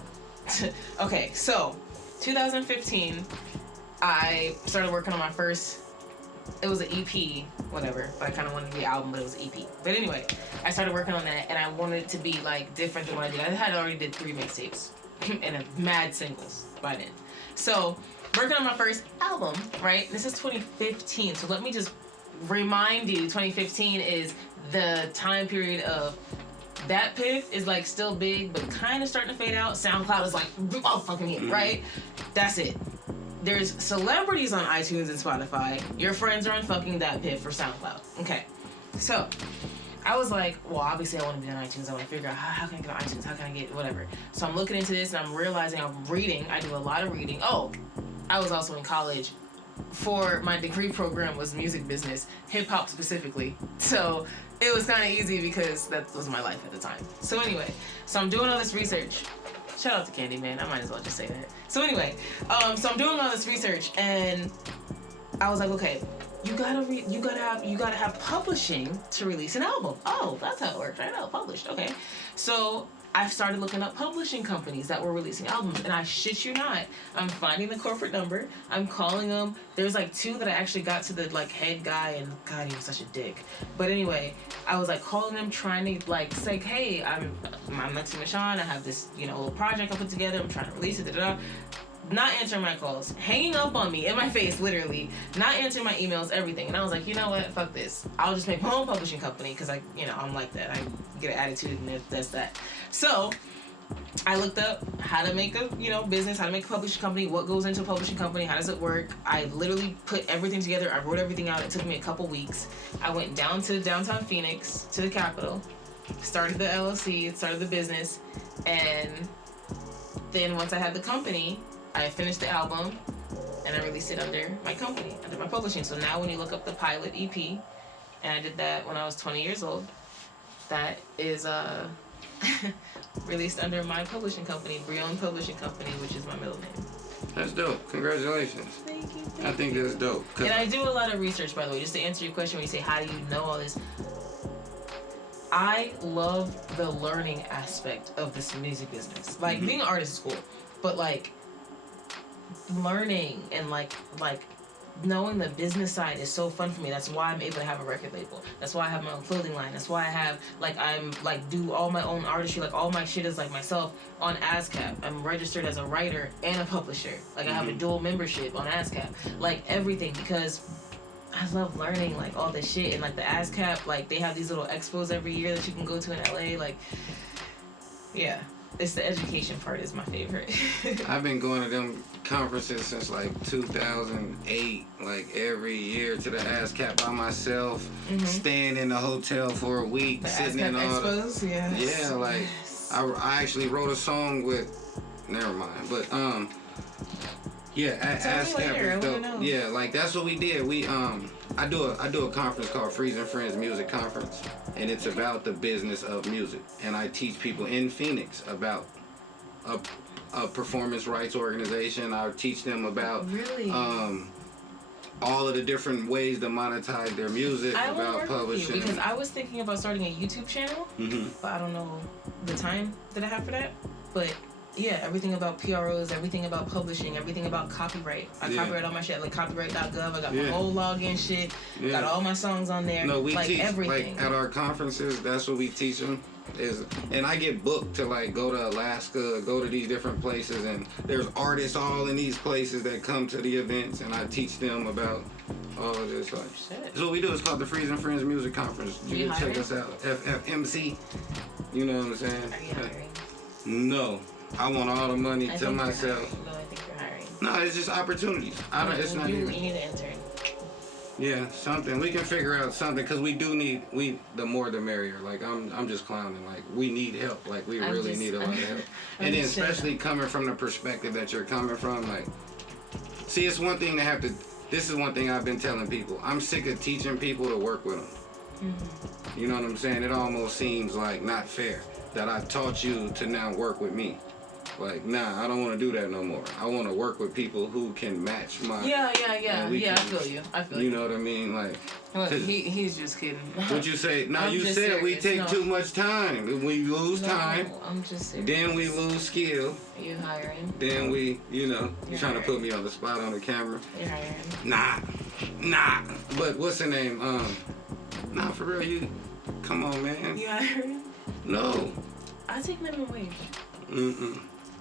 Okay, so 2015, I started working on my first. It was an EP, whatever, but I kind of wanted to be an album, but it was an EP. But anyway, I started working on that, and I wanted it to be like different than what I did. I had already did 3 mixtapes and a mad singles by then. So working on my first album, right? This is 2015, so let me just remind you, 2015 is the time period of that Piff is like still big, but kind of starting to fade out. SoundCloud is like, oh, fucking it, right? That's it. There's celebrities on iTunes and Spotify. Your friends are on fucking that Piff for SoundCloud. Okay, so I was like, well, obviously I want to be on iTunes. I want to figure out how can I get on iTunes? How can I get whatever? So I'm looking into this and I'm realizing I'm reading. I do a lot of reading. Oh, I was also in college. For my degree program was music business, hip hop specifically. So it was kind of easy because that was my life at the time. So anyway, so I'm doing all this research. Shout out to Candyman. I might as well just say that. So anyway, so I'm doing all this research and I was like, okay, you gotta have publishing to release an album. Oh, that's how it works, right? Oh, published. Okay, so I started looking up publishing companies that were releasing albums, and I shit you not, I'm finding the corporate number. I'm calling them. There's like 2 that I actually got to the like head guy, and God, he was such a dick. But anyway, I was like calling them, trying to like say, hey, I'm Lexxi Meshan. I have this little project I put together. I'm trying to release it. Not answering my calls, hanging up on me in my face, literally, not answering my emails, everything. And I was like, you know what, fuck this. I'll just make my own publishing company because I'm like that. I get an attitude and that's that. So I looked up how to make a business, how to make a publishing company, what goes into a publishing company, how does it work. I literally put everything together. I wrote everything out. It took me a couple weeks. I went down to downtown Phoenix, to the Capitol, started the LLC, started the business, and then once I had the company, I finished the album and I released it under my company, under my publishing. So now when you look up the pilot EP, and I did that when I was 20 years old, that is released under my publishing company, Brion Publishing Company, which is my middle name. That's dope. Congratulations. Thank you. I think that's dope. And I do a lot of research, by the way, just to answer your question when you say, how do you know all this? I love the learning aspect of this music business. Like, being an artist is cool, but, like, learning and, like knowing the business side is so fun for me. That's why I'm able to have a record label. That's why I have my own clothing line. That's why I have, like, I'm, like, do all my own artistry. Like, all my shit is, like, myself on ASCAP. I'm registered as a writer and a publisher. Like, I have a dual membership on ASCAP. Like, everything, because I love learning, like, all this shit. And, like, the ASCAP, like, they have these little expos every year that you can go to in LA. Like, yeah. It's the education part is my favorite. I've been going to them conferences since like 2008, like every year to the ASCAP by myself, staying in the hotel for a week, the sitting ASCAP in all expos, the... yes. Yeah, like, I actually wrote a song with... Never mind, but, yeah, ASCAP is dope. Yeah, like, that's what we did. We, I do a conference called FREEZ and Friends Music Conference, and it's about the business of music. And I teach people in Phoenix about a performance rights organization. I teach them about all of the different ways to monetize their music, about publishing. Because I was thinking about starting a YouTube channel, but I don't know the time that I have for that. But yeah, everything about PROs, everything about publishing, everything about copyright. I copyright all my shit, like copyright.gov. I got my whole login shit. Got all my songs on there. No, we like teach everything. Like at our conferences. That's what we teach them. And I get booked to like go to Alaska, go to these different places, and there's artists all in these places that come to the events, and I teach them about all of this. Like, so what we do is called the FREEZ and Friends Music Conference. You can check us out, FFMC. You know what I'm saying? Are you hiring? No. I want all the money to myself. No, I think you're hiring. No, it's just opportunities. It's not even. You need an intern. Yeah, something. We can figure out something, because we do need, the more the merrier. Like, I'm just clowning. Like, we need help. Like, we really need a lot of help. And then especially coming from the perspective that you're coming from, like, see, it's one thing to have to, this is one thing I've been telling people. I'm sick of teaching people to work with them. You know what I'm saying? It almost seems like not fair that I taught you to now work with me. Like, nah, I don't want to do that no more. I want to work with people who can match my... Yeah, I feel you. You know what I mean? Like... Well, he's just kidding. What'd you say? No, you said serious. We take too much time. We lose time. I'm just serious. Then we lose skill. You hiring? Then we, you're trying to put me on the spot on the camera. You're hiring? Nah. But what's the name? Nah, for real, you... Come on, man. You hiring? No. I take minimum wage.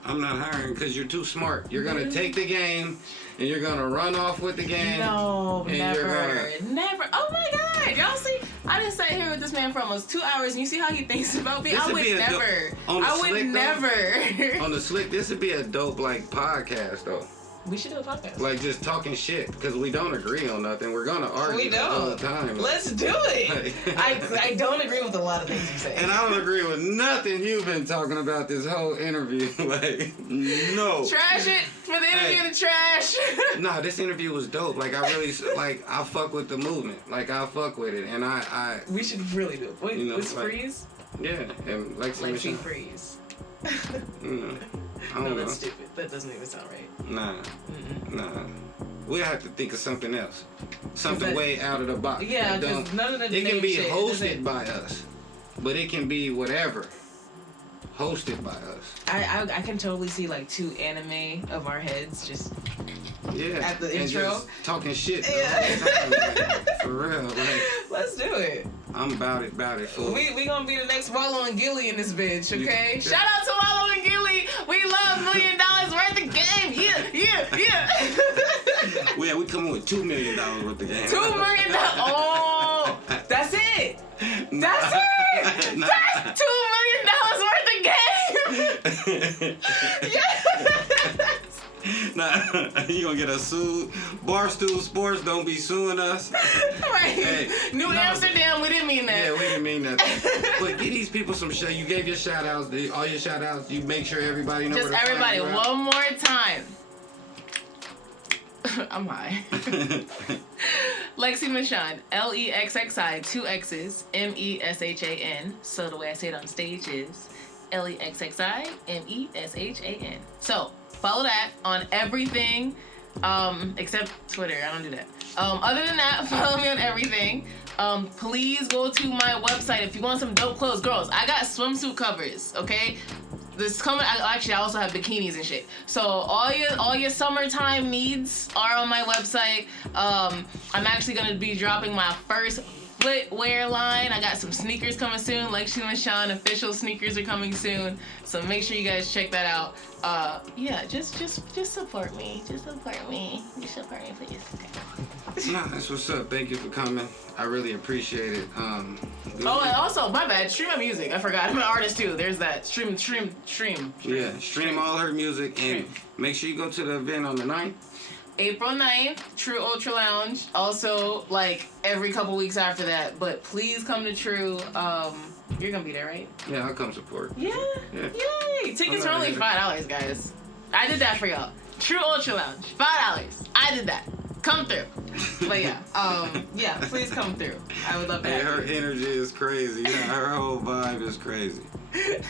I'm not hiring because you're too smart. You're going to take the game and you're going to run off with the game. No, never. Oh my God. Y'all see, I just sat here with this man for almost 2 hours and you see how he thinks about me? I would never. On the slick, this would be a dope, like, podcast, though. We should do a podcast. Like, just talking shit, because we don't agree on nothing. We're going to argue the whole time. Let's do it. I don't agree with a lot of things you say. And I don't agree with nothing you've been talking about this whole interview. Like, no. Trash it for the interview to trash. Nah, this interview was dope. Like, I really, like, I fuck with the movement. Like, I fuck with it. And I we should really do it. Wait, what's FREEZ? Yeah, and Lexxi FREEZ. I don't know. That's stupid. That doesn't even sound right. Nah. We'll have to think of something else. Something way out of the box. Yeah, because none of the it can be hosted by us, but it can be whatever. Hosted by us. I can totally see like 2 anime of our heads just at the intro. Just talking shit. For real. Like, let's do it. I'm about it. Fool. We gonna be the next Wallow and Gilly in this bitch, okay? Shout out to Wallow and Gilly. We love $1 million worth of game. Yeah. We coming with $2 million worth of game. $2 million. Oh, that's it. That's it. That's $2 million worth of game. Yes. Nah, you gonna get us sued. Barstool Sports, don't be suing us. Right. Hey, Amsterdam, we didn't mean that. Yeah, we didn't mean that. But give these people some shit. You gave your shout outs, all your shout outs. You make sure everybody knows. Just everybody, one more time. I'm high. Lexxi Meshan, Lexxi, 2 X's, Meshan. So the way I say it on stage is Lexxi, Meshan. So follow that on everything, except Twitter. I don't do that. Other than that, follow me on everything. Please go to my website if you want some dope clothes. Girls, I got swimsuit covers, okay? This coming, actually, I also have bikinis and shit. So all your summertime needs are on my website. I'm actually gonna be dropping my first footwear line. I got some sneakers coming soon. Lexxi Meshan official sneakers are coming soon. So make sure you guys check that out. Yeah, just support me. Just support me. Just support me, please. Okay. Nah, that's what's up. Thank you for coming. I really appreciate it. Oh, and also, my bad. Stream my music. I forgot. I'm an artist too. There's that. Stream. Yeah, stream all her music and make sure you go to the event on the 9th. April 9th, True Ultra Lounge. Also, like, every couple weeks after that. But please come to True. You're gonna be there, right? Yeah, I'll come support. Yeah. Yay! Tickets are only $5, guys. I did that for y'all. True Ultra Lounge, $5. I did that. Come through. But yeah, please come through. I would love that. Her energy is crazy. Yeah, her whole vibe is crazy.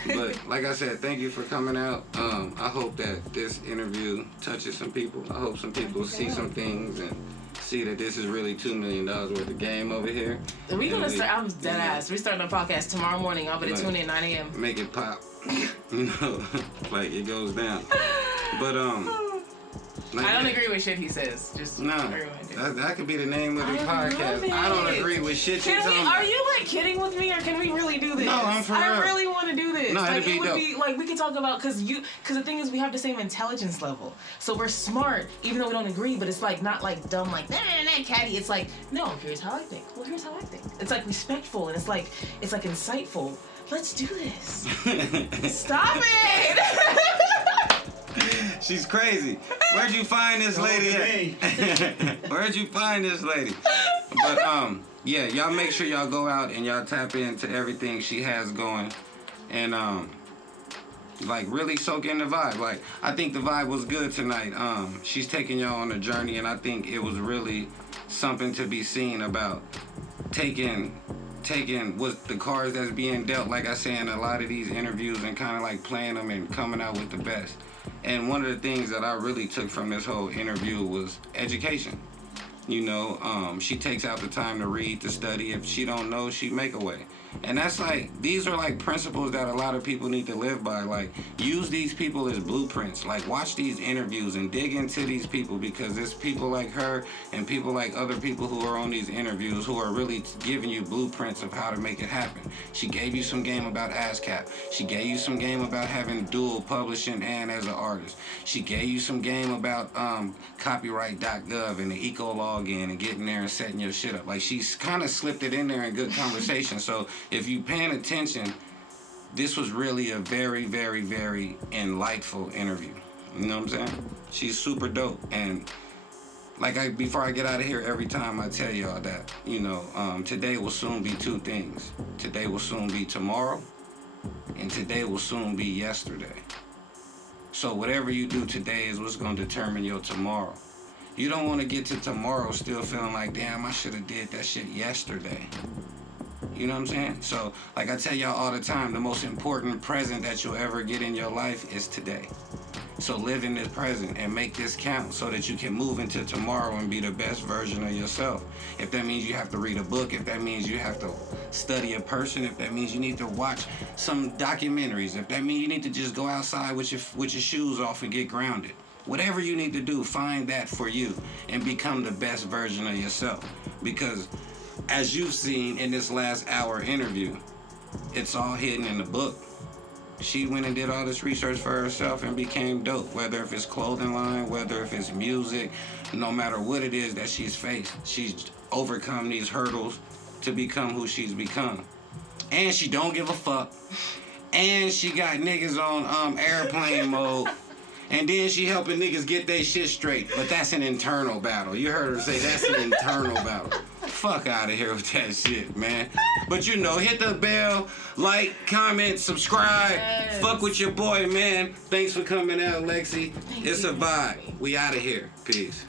But like I said, thank you for coming out. I hope that this interview touches some people. I hope some people see some things and see that this is really $2 million worth of game over here. We gonna start. I'm dead ass. We starting a podcast tomorrow morning. I'll be to tune in 9 a.m. Make it pop. You know, like it goes down. But like, I don't agree with shit he says. Just that could be the name of the podcast. I don't agree with shit you're talking about. Are you like kidding with me, or can we really do this? No, I'm for real. I really want to do this. No, like, it'd be dope. Be like we could talk about because the thing is we have the same intelligence level, so we're smart even though we don't agree. But it's like not like dumb like nah catty. It's like no, here's how I think. Well, here's how I think. It's like respectful and it's like insightful. Let's do this. Stop it. She's crazy. Where'd you find this lady at? Where'd you find this lady? But yeah, y'all make sure y'all go out and y'all tap into everything she has going, and like really soak in the vibe. Like I think the vibe was good tonight. She's taking y'all on a journey, and I think it was really something to be seen about taking with the cards that's being dealt. Like I say in a lot of these interviews, and kind of like playing them and coming out with the best. And one of the things that I really took from this whole interview was education. You know, she takes out the time to read, to study. If she don't know, she make a way. And that's like, these are like principles that a lot of people need to live by. Like, use these people as blueprints. Like, watch these interviews and dig into these people, because it's people like her and people like other people who are on these interviews who are really giving you blueprints of how to make it happen. She gave you some game about ASCAP. She gave you some game about having dual publishing and as an artist. She gave you some game about copyright.gov and the eco login and getting there and setting your shit up. Like, she's kind of slipped it in there in good conversation. So if you paying attention, this was really a very, very, very enlightful interview. You know what I'm saying? She's super dope. And like before I get out of here, every time I tell y'all that, you know, today will soon be two things. Today will soon be tomorrow, and today will soon be yesterday. So whatever you do today is what's going to determine your tomorrow. You don't want to get to tomorrow still feeling like, damn, I should have did that shit yesterday. You know what I'm saying? So, like I tell y'all all the time, the most important present that you'll ever get in your life is today. So live in this present and make this count so that you can move into tomorrow and be the best version of yourself. If that means you have to read a book, if that means you have to study a person, if that means you need to watch some documentaries, if that means you need to just go outside with your shoes off and get grounded. Whatever you need to do, find that for you and become the best version of yourself. Because as you've seen in this last hour interview, it's all hidden in the book. She went and did all this research for herself and became dope. Whether if it's clothing line, whether if it's music, no matter what it is that she's faced, she's overcome these hurdles to become who she's become. And she don't give a fuck. And she got niggas on airplane mode. And then she helping niggas get their shit straight. But that's an internal battle. You heard her say that's an internal battle. Fuck out of here with that shit, man. But you know, hit the bell, like, comment, subscribe. Yes. Fuck with your boy, man. Thanks for coming out, Lexxi. It's a vibe. We out of here. Peace.